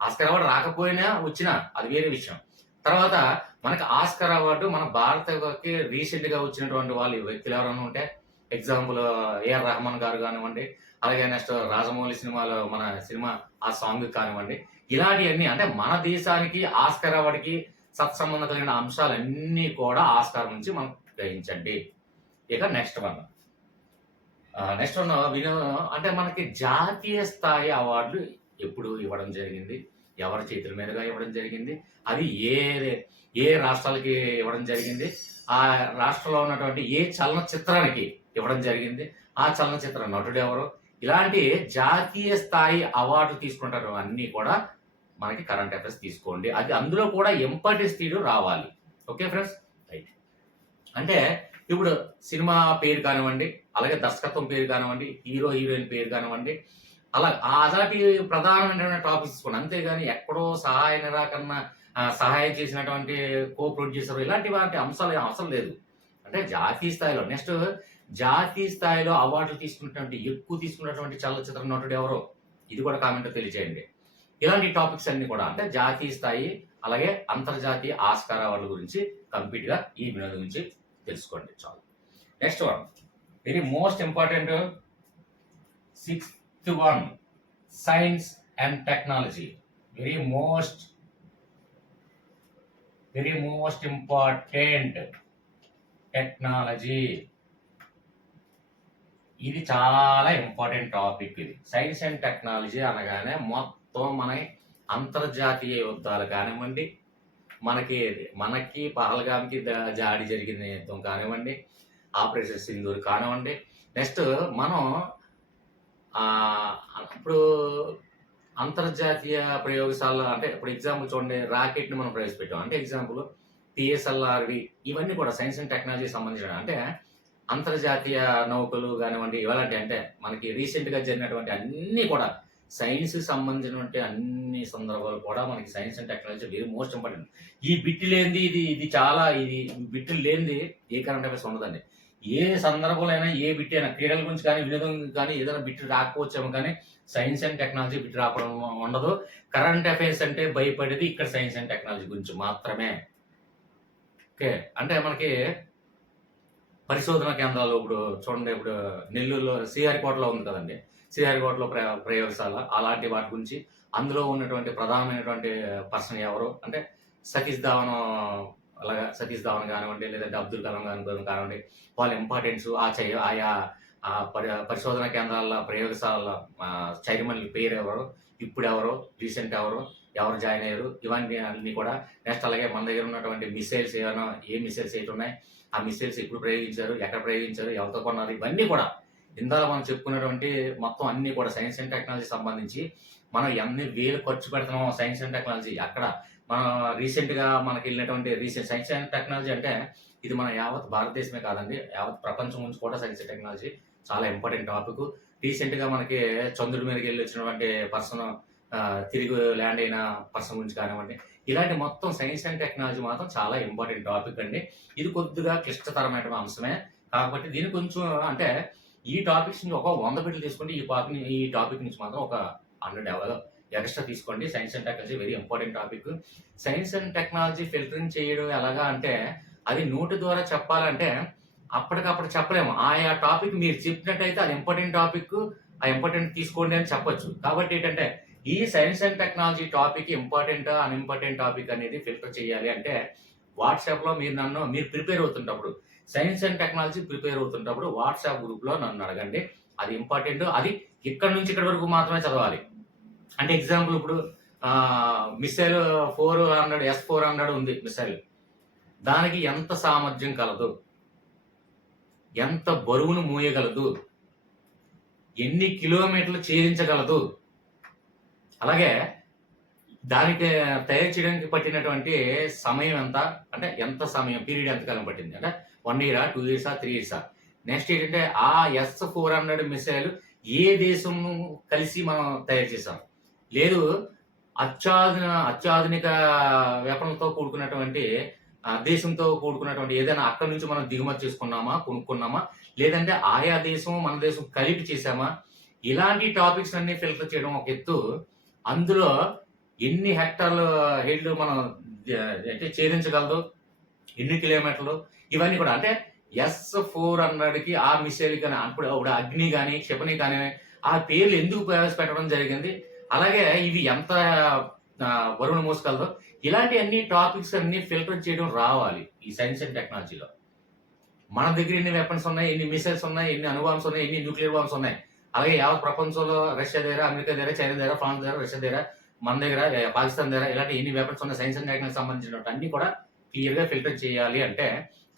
ఆస్కార్ అవార్డు రాకపోయినా వచ్చినా అది వేరే విషయం. తర్వాత మనకి ఆస్కార్ అవార్డు మన భారతకి రీసెంట్ గా వచ్చినటువంటి వాళ్ళు వ్యక్తులు ఎవరైనా ఉంటే, ఎగ్జాంపుల్ ఏఆర్ రెహమాన్ గారు కానివ్వండి, అలాగే నెక్స్ట్ రాజమౌళి సినిమాలో మన సినిమా ఆ సాంగ్ కానివ్వండి, ఇలాంటివన్నీ అంటే మన దేశానికి ఆస్కార్ అవార్డుకి సత్సంబంధం కలిగిన అంశాలన్నీ కూడా ఆస్కార్ నుంచి మనం గ్రహించండి. ఇక నెక్స్ట్ వన్ అంటే మనకి జాతీయ స్థాయి అవార్డులు ఎప్పుడు ఇవ్వడం జరిగింది, ఎవరి చేతుల మీదుగా ఇవ్వడం జరిగింది, అది ఏ రాష్ట్రాలకి ఇవ్వడం జరిగింది, ఆ రాష్ట్రంలో ఉన్నటువంటి ఏ చలనచిత్రానికి ఇవ్వడం జరిగింది, ఆ చలనచిత్ర నటుడు ఎవరు, ఇలాంటి జాతీయ స్థాయి అవార్డులు తీసుకుంటారు అన్నీ కూడా మనకి కరెంట్ అఫైర్స్ తీసుకోండి. అది అందులో కూడా ఇంపార్టెన్స్ తీయడం రావాలి. Okay friends, right. అంటే ఇప్పుడు సినిమా పేరు కానివ్వండి, అలాగే దర్శకత్వం పేరు కానివ్వండి, హీరో హీరోయిన్ పేరు కానివ్వండి, అలాంటి ప్రధానమైన టాపిక్స్ తీసుకోండి. అంతేగాని ఎక్కడో సహాయ నిరాకరణ సహాయం చేసినటువంటి కో ప్రొడ్యూసర్ ఇలాంటి వాటి అంశాలు అవసరం లేదు. అంటే జాతీయ స్థాయిలో నెక్స్ట్ జాతీయ స్థాయిలో అవార్డులు ఎక్కువ తీసుకున్నటువంటి చలనచిత్ర నటుడు ఎవరో ఇది కూడా కామెంట్ తెలియజేయండి. ఇలాంటి టాపిక్స్ అన్ని కూడా అంటే జాతీయ స్థాయి అలాగే అంతర్జాతీయ ఆస్కార్ అవార్డుల గురించి కంప్లీట్ గా ఈ వినోదం గురించి తెలుసుకోండి. చాలు. Next one, very most important 6th one, science and technology. Very most important technology. ఇది చాలా ఇంపార్టెంట్ టాపిక్. ఇది సైన్స్ అండ్ టెక్నాలజీ అనగానే మొత్తం మన అంతర్జాతీయ యుద్ధాలు కానివ్వండి, మనకి పహల్గామ్కి జాడి జరిగిన యుద్ధం కానివ్వండి, ఆపరేషన్ సింధూర్ కానివ్వండి, నెక్స్ట్ మనం ఇప్పుడు అంతర్జాతీయ ప్రయోగశాల అంటే ఇప్పుడు ఎగ్జాంపుల్ చూడండి, రాకెట్ ని మనం ప్రవేశపెట్టాం అంటే ఎగ్జాంపుల్ పిఎస్ఎల్ఆర్వి, ఇవన్నీ కూడా సైన్స్ అండ్ టెక్నాలజీ సంబంధించిన అంటే అంతర్జాతీయ నౌకలు కానివ్వండి, ఇలాంటి అంటే మనకి రీసెంట్ గా జరిగినటువంటి అన్ని కూడా సైన్స్ సంబంధించినటువంటి అన్ని సందర్భాలు కూడా మనకి science and technology very most important. ఈ బిట్ లేనిది ఇది చాలా బిట్లు లేనిది ఏ కరెంట్ అఫైర్స్ ఉండదండి. ఏ సందర్భంలో అయినా ఏ బిట్ అయినా క్రీడల గురించి కానీ వినోదం కానీ ఏదైనా బిట్ రాకపోవచ్చేమో కానీ సైన్స్ అండ్ టెక్నాలజీ బిట్ రావడం ఉండదు. కరెంట్ అఫైర్స్ అంటే భయపడేది ఇక్కడ సైన్స్ అండ్ టెక్నాలజీ గురించి మాత్రమే. ఓకే, అంటే మనకి పరిశోధన కేంద్రాలు ఇప్పుడు చూడండి, ఇప్పుడు నెల్లూరులో శ్రీహరికోటలో ఉంది కదండి, శ్రీహరికోటలో ప్రయోగశాల అలాంటి వాటి గురించి అందులో ఉన్నటువంటి ప్రధానమైనటువంటి పర్సన్ ఎవరు అంటే సతీష్ ధావన్, అలాగా సతీష్ ధావన్ కానివ్వండి, లేదంటే అబ్దుల్ కలాం కానివ్వండి, వాళ్ళ ఇంపార్టెన్స్ ఆయా పరిశోధన కేంద్రాల ప్రయోగశాల చైర్మన్ పేరు ఎవరు, ఇప్పుడు ఎవరు, రీసెంట్ ఎవరు జాయిన్ అయ్యారు, ఇవన్నీ అన్ని కూడా. నెక్స్ట్ అలాగే మన దగ్గర ఉన్నటువంటి మిసైల్స్ ఏమైనా ఏ మిసైల్స్ అయితే ఉన్నాయి, ఆ మిసైల్స్ ఎప్పుడు ప్రయోగించారు, ఎక్కడ ప్రయోగించారు, ఎవరితో కొన్నారు, ఇవన్నీ కూడా ఇందాక మనం చెప్పుకున్నటువంటి మొత్తం అన్ని కూడా సైన్స్ అండ్ టెక్నాలజీ సంబంధించి మనం ఎన్ని వేలు ఖర్చు పెడుతున్నాం సైన్స్ అండ్ టెక్నాలజీ. అక్కడ మనం రీసెంట్గా మనకి వెళ్ళినటువంటి సైన్స్ అండ్ టెక్నాలజీ అంటే ఇది మన యావత్ భారతదేశమే కాదండి, యావత్ ప్రపంచం నుంచి కూడా సైన్స్ అండ్ టెక్నాలజీ చాలా ఇంపార్టెంట్ టాపిక్. రీసెంట్గా మనకి చంద్రుడి మీదకి వెళ్ళి వచ్చినటువంటి పర్సన్, తిరిగి ల్యాండ్ అయిన పర్సన్ గురించి కానివ్వండి, ఇలాంటి మొత్తం సైన్స్ అండ్ టెక్నాలజీ మాత్రం చాలా ఇంపార్టెంట్ టాపిక్ అండి. ఇది కొద్దిగా క్లిష్టతరమైన అంశమే కాబట్టి దీని కొంచెం అంటే ఈ టాపిక్స్ నుంచి ఒక 100 బిట్లు తీసుకుంటే ఈ టాపిక్ నుంచి మాత్రం ఒక 100 ఎక్స్ట్రా తీసుకోండి. Science and technology very important topic. Science and technology filtering చేయడం ఎలాగా అంటే అది నోటి ద్వారా చెప్పాలంటే అప్పటికప్పుడు చెప్పలేము. ఆయా టాపిక్ మీరు చెప్పినట్టయితే అది ఇంపార్టెంట్ టాపిక్, ఆ ఇంపార్టెంట్ తీసుకోండి అని చెప్పొచ్చు. కాబట్టి ఏంటంటే ఈ science and technology topic important unimportant topic అనేది ఫిల్టర్ చేయాలి అంటే వాట్సాప్లో మీరు ప్రిపేర్ అవుతుంటప్పుడు, సైన్స్ అండ్ టెక్నాలజీ ప్రిపేర్ అవుతుంటప్పుడు వాట్సాప్ గ్రూప్లో నన్ను అడగండి. అది ఇంపార్టెంట్, అది ఇక్కడ నుంచి ఇక్కడ వరకు మాత్రమే చదవాలి. అంటే ఎగ్జాంపుల్ ఇప్పుడు మిసైల్ 400 S-400 ఉంది మిసైల్, దానికి ఎంత సామర్థ్యం కలదు, ఎంత బరువును మోయగలదు, ఎన్ని కిలోమీటర్లు ఛేదించగలదు, అలాగే దానికి తయారు చేయడానికి పట్టినటువంటి సమయం ఎంత, అంటే ఎంత సమయం పీరియడ్ ఎంతకాలం పట్టింది, అంటే 1 year 2 years 3 years. నెక్స్ట్ ఏంటంటే ఆ S-400 మిసైల్ ఏ దేశం కలిసి మనం తయారు చేసాం, లేదు అత్యాధునిక వెపన్లతో కూడుకున్నటువంటి దేశంతో కూడుకున్నటువంటి ఏదైనా అక్కడి నుంచి మనం దిగుమతి చేసుకున్నామా, కొనుక్కున్నామా, లేదంటే ఆయా దేశం మన దేశం కలిపి చేసామా, ఇలాంటి టాపిక్స్ అన్ని ఫిల్టర్ చేయడం ఒక ఎత్తు. అందులో ఎన్ని హెక్టార్లు మనం అంటే ఛేదించగలదు, ఎన్ని కిలోమీటర్లు, ఇవన్నీ కూడా. అంటే S-400కి ఆ మిసైల్ కానీ అప్పుడు అగ్ని కానీ క్షిపణి కానీ ఆ పేర్లు ఎందుకు ప్రవేశపెట్టడం జరిగింది, అలాగే ఇవి ఎంత బరువును మోసగలదో, ఇలాంటి అన్ని టాపిక్స్ అన్ని ఫిల్టర్ చేయడం రావాలి ఈ సైన్స్ అండ్ టెక్నాలజీలో. మన దగ్గర ఎన్ని వెపన్స్ ఉన్నాయి, ఎన్ని మిసైల్స్ ఉన్నాయి, ఎన్ని అణుబాంబ్స్ ఉన్నాయి, ఎన్ని న్యూక్లియర్ బాంబ్స్ ఉన్నాయి, అలాగే యావత్ ప్రపంచంలో రష్యా దగ్గర, అమెరికా దగ్గర, చైనా దగ్గర, ఫ్రాన్స్ దగ్గర, రష్యా దగ్గర, మన దగ్గర, పాకిస్తాన్ దగ్గర ఇలాంటి ఎన్ని వెపన్స్ ఉన్నాయి సైన్స్ అండ్ టెక్నాలజీ సంబంధించినట్టు అన్ని కూడా క్లియర్గా ఫిల్టర్ చేయాలి. అంటే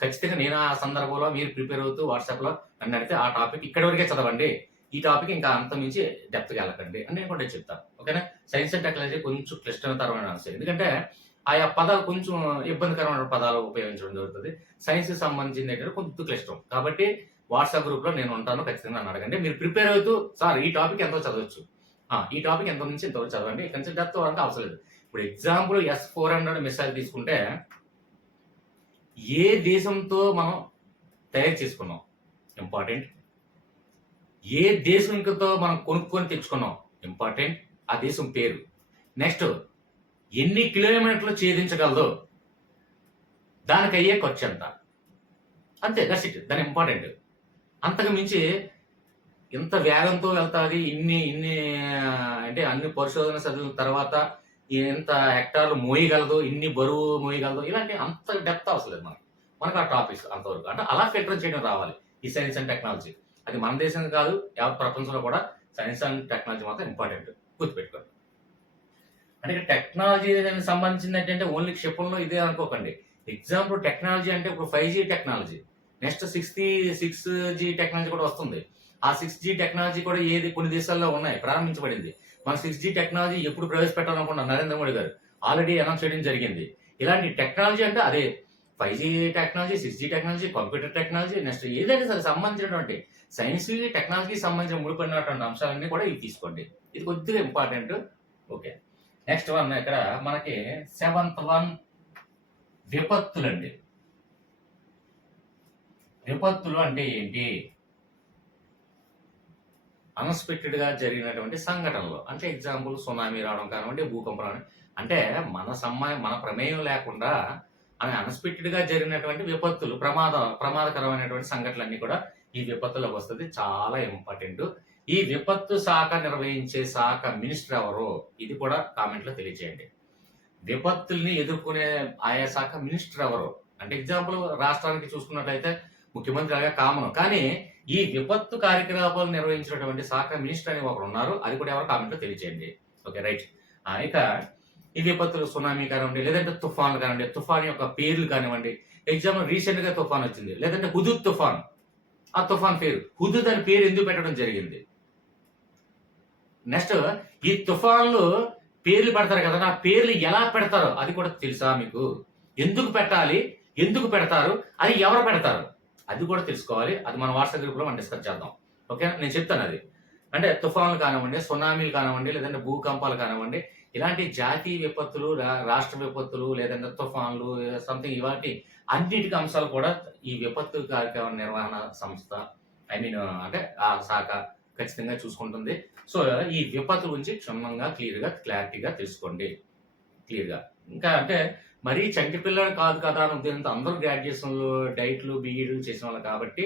ఖచ్చితంగా నేను ఆ సందర్భంలో మీరు ప్రిపేర్ అవుతూ వాట్సాప్లో నన్ను అడిగితే ఆ టాపిక్ ఇక్కడి వరకే చదవండి, ఈ టాపిక్ ఇంకా అంత మించి డెప్త్గా వెళ్ళకండి అని నేను కూడా చెప్తాను. ఓకేనా. సైన్స్ అండ్ టెక్నాలజీ కొంచెం క్లిష్టతరమైన అంశం, ఎందుకంటే ఆయా పదాలు కొంచెం ఇబ్బందికరమైన పదాలు ఉపయోగించడం జరుగుతుంది. సైన్స్ సంబంధించింది ఏంటంటే కొంచెం క్లిష్టం. కాబట్టి వాట్సాప్ గ్రూప్లో నేను ఉంటాను, ఖచ్చితంగా నన్ను అడగండి. మీరు ప్రిపేర్ అవుతూ సార్ ఈ టాపిక్ ఎంతో చదవచ్చు, ఈ టాపిక్ ఎంత నుంచి ఎంతవరకు చదవండి, ఇక్కడ నుంచి డెప్త్ అంటే అవసరం లేదు. ఇప్పుడు ఎగ్జాంపుల్ S-400 మిసైల్ తీసుకుంటే ఏ దేశంతో మనం తయారు చేసుకున్నాం ఇంపార్టెంట్, ఏ దేశంతో మనం కొనుక్కొని తెచ్చుకున్నాం ఇంపార్టెంట్, ఆ దేశం పేరు, నెక్స్ట్ ఎన్ని కిలోమీటర్లు ఛేదించగలదో, దానికి అయ్యే ఖర్చు ఎంత, అంతే, దట్స్ ఇట్, దాని ఇంపార్టెంట్. అంతకు మించి ఇంత వేగంతో వెళ్తాది, ఇన్ని అంటే అన్ని పరిశోధన చదివిన తర్వాత ఎంత హెక్టార్లు మోయగలదు, ఇన్ని బరువు మోయగలదు, ఇలాంటి అంత డెప్త్ అవసరం లేదు మనకు ఆ టాపిక్స్ అంతవరకు. అంటే అలా ఫిల్టర్ చేయడం రావాలి ఈ సైన్స్ అండ్ టెక్నాలజీ. అది మన దేశం కాదు, యావత్ ప్రపంచంలో కూడా సైన్స్ అండ్ టెక్నాలజీ మాత్రం ఇంపార్టెంట్, గుర్తుపెట్టుకోండి. అంటే టెక్నాలజీ సంబంధించింది ఏంటంటే ఓన్లీ క్షిపణిలో ఇదే అనుకోకండి. ఎగ్జాంపుల్ టెక్నాలజీ అంటే ఇప్పుడు 5G technology, next 6G technology కూడా వస్తుంది. ఆ 6G టెక్నాలజీ కూడా కొన్ని దేశాల్లో ఉన్నాయి, ప్రారంభించబడింది. మన 6G టెక్నాలజీ ఎప్పుడు ప్రవేశపెట్టాలనుకున్నారు నరేంద్ర మోడీ గారు, ఆల్రెడీ అనౌన్స్ చేయడం జరిగింది. ఇలాంటి టెక్నాలజీ అంటే అదే 5G technology, 6G technology, computer technology, next ఏదైనా సరే సంబంధించినటువంటి సైన్స్ టెక్నాలజీకి సంబంధించిన ముడిపడినటువంటి అంశాలన్నీ కూడా ఇవి తీసుకోండి. ఇది కొద్దిగా ఇంపార్టెంట్. ఓకే, నెక్స్ట్ వన్ ఇక్కడ మనకి 7th వన్ విపత్తులండి. విపత్తులు అంటే ఏంటి? అన్ఎక్స్పెక్టెడ్ గా జరిగినటువంటి సంఘటనలు. అంటే ఎగ్జాంపుల్ సునామీ రావడం కానివ్వండి, భూకంపం రావడం. అంటే మన ప్రమేయం లేకుండా అన్ఎక్స్పెక్టెడ్ గా జరిగినటువంటి విపత్తులు, ప్రమాదకరమైనటువంటి సంఘటనలన్నీ కూడా ఈ విపత్తులకు వస్తుంది. చాలా ఇంపార్టెంట్. ఈ విపత్తు శాఖ నిర్వహించే శాఖ మినిస్టర్ ఎవరు? ఇది కూడా కామెంట్ లో తెలియజేయండి. విపత్తుల్ని ఎదుర్కొనే ఆయా శాఖ మినిస్టర్ ఎవరు? అంటే ఎగ్జాంపుల్ రాష్ట్రానికి చూసుకున్నట్లయితే ముఖ్యమంత్రి అలాగే కామన్. కానీ ఈ విపత్తు కార్యకలాపాలు నిర్వహించినటువంటి శాఖ మినిస్టర్ అని ఒకరు ఉన్నారు. అది కూడా ఎవరు కామెంట్ లో తెలియజేయండి. Okay, right. ఇక ఈ విపత్తులు సునామీ కానివ్వండి, లేదంటే తుఫాన్లు కానివ్వండి, తుఫాన్ యొక్క పేర్లు కానివ్వండి. ఎగ్జాంపుల్ రీసెంట్ గా తుఫాన్ వచ్చింది, లేదంటే హుదూద్ తుఫాన్. ఆ తుఫాన్ పేరు హుదూద్ అని పేరు ఎందుకు పెట్టడం జరిగింది? నెక్స్ట్ ఈ తుఫాన్లు పేర్లు పెడతారు కదా, ఆ పేర్లు ఎలా పెడతారో అది కూడా తెలుసా మీకు? ఎందుకు పెట్టాలి, ఎందుకు పెడతారు, అది ఎవరు పెడతారు, అది కూడా తెలుసుకోవాలి. అది మన వాట్సాప్ గ్రూప్ లో మనం డిస్కస్ చేద్దాం. ఓకే, నేను చెప్తాను అది. అంటే తుఫాన్లు కానివ్వండి, సునామీలు కానివ్వండి, లేదంటే భూకంపాలు కానివ్వండి, ఇలాంటి జాతీయ విపత్తులు, రాష్ట్ర విపత్తులు, లేదంటే తుఫాన్లు, సంథింగ్ ఇలాంటి అన్నిటికీ అంశాలు కూడా ఈ విపత్తు కార్యక్రమ నిర్వహణ సంస్థ అంటే ఆ శాఖ ఖచ్చితంగా చూసుకుంటుంది. సో ఈ విపత్తు గురించి క్షుణ్ణంగా క్లారిటీగా తెలుసుకోండి. క్లియర్గా ఇంకా అంటే మరీ చంటి పిల్లలు కాదు కదా అని ఉద్దేశంతో అందరూ గ్రాడ్యుయేషన్లు, డైట్లు, బీఈడీలు చేసిన వాళ్ళు కాబట్టి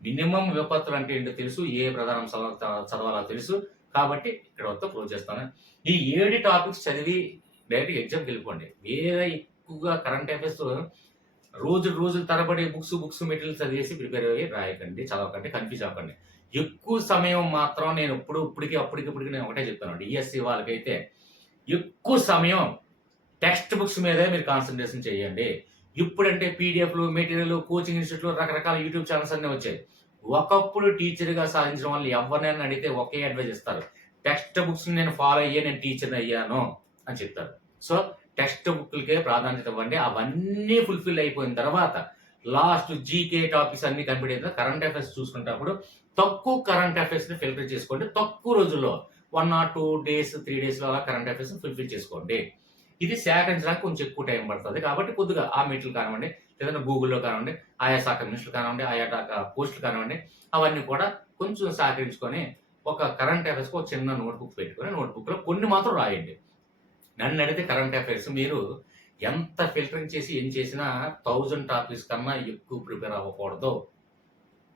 మినిమం విపత్తులు అంటే ఏంటో తెలుసు, ఏ ప్రధాన అంశాలు చదవాలో తెలుసు. కాబట్టి ఇక్కడ వద్ద క్లోజ్ చేస్తాను. ఈ 7 టాపిక్స్ చదివి డైరెక్ట్ ఎగ్జామ్కి వెళ్ళిపోండి. వేరే ఎక్కువగా కరెంట్ అఫైర్స్ రోజులు తరబడి బుక్స్ మెటీరియల్స్ చదివేసి ప్రిపేర్ అయ్యి రాయకండి, చదవకండి, కన్ఫ్యూజ్ అవ్వకండి. ఎక్కువ సమయం మాత్రం నేను అప్పటికి నేను ఒకటే చెప్తాను. డిఎస్సి వాళ్ళకైతే ఎక్కువ సమయం టెక్స్ట్ బుక్స్ మీదే మీరు కాన్సన్ట్రేషన్ చేయండి. ఇప్పుడంటే పీడిఎఫ్లు, మెటీరియల్, కోచింగ్ ఇన్స్టిట్యూట్లు, రకరకాల యూట్యూబ్ ఛానల్స్ అన్నీ వచ్చాయి. ఒకప్పుడు టీచర్గా సాధించిన వాళ్ళు ఎవరినైనా అడిగితే ఒకే అడ్వైజ్ ఇస్తారు, టెక్స్ట్ బుక్స్ నేను ఫాలో అయ్యే నేను టీచర్ని అయ్యాను అని చెప్తారు. సో టెక్స్ట్ బుక్లకే ప్రాధాన్యత ఇవ్వండి. అవన్నీ ఫుల్ఫిల్ అయిపోయిన తర్వాత లాస్ట్ జీకే టాపిక్స్ అన్ని కంప్లీట్ అయిన కరెంట్ అఫైర్స్ చూసుకునేటప్పుడు తక్కువ కరెంట్ అఫైర్స్ ని ఫిల్టర్ చేసుకోండి. తక్కువ రోజుల్లో 1 or 2 days 3 days లో అలా కరెంట్ అఫైర్స్ ఫుల్ఫిల్ చేసుకోండి. ఇది సేకరించడానికి కొంచెం ఎక్కువ టైం పడుతుంది. కాబట్టి కొద్దిగా ఆ మెటీరియల్ కానివ్వండి, లేదంటే గూగుల్లో కానివ్వండి, ఆయా శాఖ మినిస్టర్లు కానివ్వండి, ఆయా పోస్టులు కానివ్వండి, అవన్నీ కూడా కొంచెం సేకరించుకొని ఒక కరెంట్ అఫైర్స్ ఒక చిన్న నోట్బుక్ పెట్టుకొని నోట్బుక్ లో కొన్ని మాత్రం రాయండి. నన్ను అడిగితే కరెంట్ అఫైర్స్ మీరు ఎంత ఫిల్టరింగ్ చేసి ఏం చేసినా 1000 టాపిక్స్ కన్నా ఎక్కువ ప్రిపేర్ అవ్వకూడదు.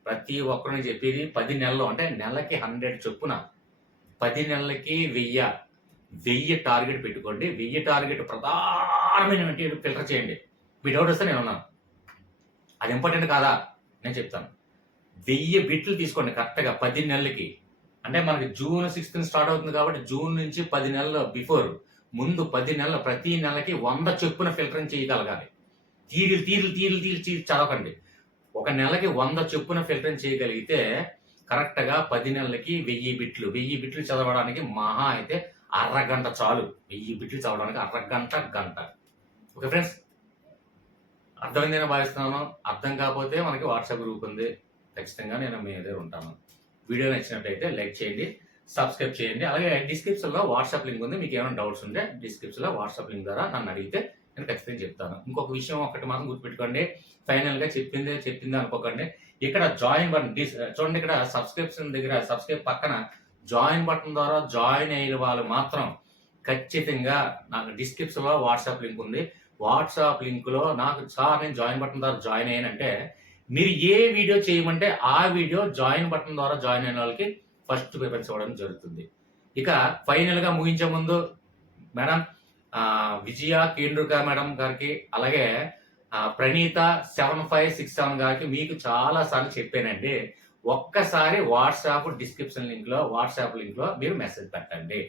ప్రతి ఒక్కరిని చెప్పేది 10 నెలలు అంటే నెలకి 100 చొప్పున 10 నెలలకి 1000 టార్గెట్ పెట్టుకోండి. 1000 టార్గెట్ ప్రధానమైన ఫిల్టర్ చేయండి. మీ డౌట్ వస్తే నేను ఉన్నాను, అది ఇంపార్టెంట్ కాదా నేను చెప్తాను. 1000 బిట్లు తీసుకోండి కరెక్ట్గా 10 నెలలకి. అంటే మనకి June 6th స్టార్ట్ అవుతుంది కాబట్టి జూన్ నుంచి 10 నెలలు బిఫోర్ ముందు 10 నెలలు ప్రతి నెలకి 100 చొప్పున ఫిల్టరింగ్ చేయగలగాలి. తీరు చదవకండి. ఒక నెలకి 100 చొప్పున ఫిల్టరింగ్ చేయగలిగితే కరెక్ట్గా 10 నెలలకి 1000 బిట్లు చదవడానికి మహా అయితే అరగంట చాలు. 1000 బిట్లు చదవడానికి గంట. ఓకే ఫ్రెండ్స్, అర్థమైందని భావిస్తున్నాను. అర్థం కాకపోతే మనకి వాట్సాప్ గ్రూప్ ఉంది, ఖచ్చితంగా నేను మీ దగ్గర ఉంటాను. వీడియో నచ్చినట్లయితే లైక్ చేయండి, సబ్స్క్రైబ్ చేయండి. అలాగే డిస్క్రిప్షన్లో వాట్సాప్ లింక్ ఉంది. మీకు ఏమైనా డౌట్స్ ఉంటే డిస్క్రిప్షన్లో వాట్సాప్ లింక్ ద్వారా నన్ను అడిగితే నేను ఖచ్చితంగా చెప్తాను. ఇంకొక విషయం ఒకటి మాత్రం గుర్తుపెట్టుకోండి, ఫైనల్గా చెప్పిందే అనుకోకండి. ఇక్కడ జాయిన్ బటన్ చూడండి, ఇక్కడ సబ్స్క్రిప్షన్ దగ్గర సబ్స్క్రైబ్ పక్కన జాయిన్ బటన్ ద్వారా జాయిన్ అయ్యే వాళ్ళు మాత్రం ఖచ్చితంగా నాకు డిస్క్రిప్షన్లో వాట్సాప్ లింక్ ఉంది. వాట్సాప్ లింక్లో నాకు సార్ నేను జాయిన్ బటన్ ద్వారా జాయిన్ అయ్యానంటే మీరు ఏ వీడియో చేయమంటే ఆ వీడియో జాయిన్ బటన్ ద్వారా జాయిన్ అయిన వాళ్ళకి ఫస్ట్ ప్రిఫరెన్స్ ఇవ్వడం జరుగుతుంది. ఇక ఫైనల్గా ముగించే ముందు మేడం విజయ కేంద్రుక మేడం గారికి, అలాగే ప్రణీత 7567 గారికి మీకు చాలా సార్లు చెప్పానండి, ఒక్కసారి వాట్సాప్ లింక్ లో మీరు మెసేజ్ పెట్టండి.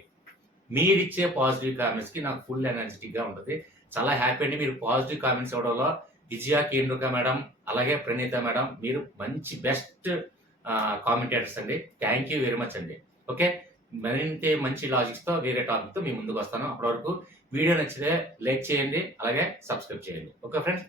మీరిచ్చే పాజిటివ్ కామెంట్స్ కి నాకు ఫుల్ ఎనర్జెటిక్ గా ఉంటుంది. చాలా హ్యాపీ అండి. మీరు పాజిటివ్ కామెంట్స్ ఇవ్వడంలో విజయ కేంద్రుక మేడం అలాగే ప్రణీత మేడం మీరు మంచి బెస్ట్ కామెంటేటర్స్ అండి. థ్యాంక్ యూ వెరీ మచ్ అండి. ఓకే, మరింత మంచి లాజిక్స్ తో వేరే టాపిక్ తో మీ ముందుకు వస్తాను. అప్పటి వరకు వీడియో నచ్చితే లైక్ చేయండి, అలాగే సబ్స్క్రైబ్ చేయండి. Okay friends.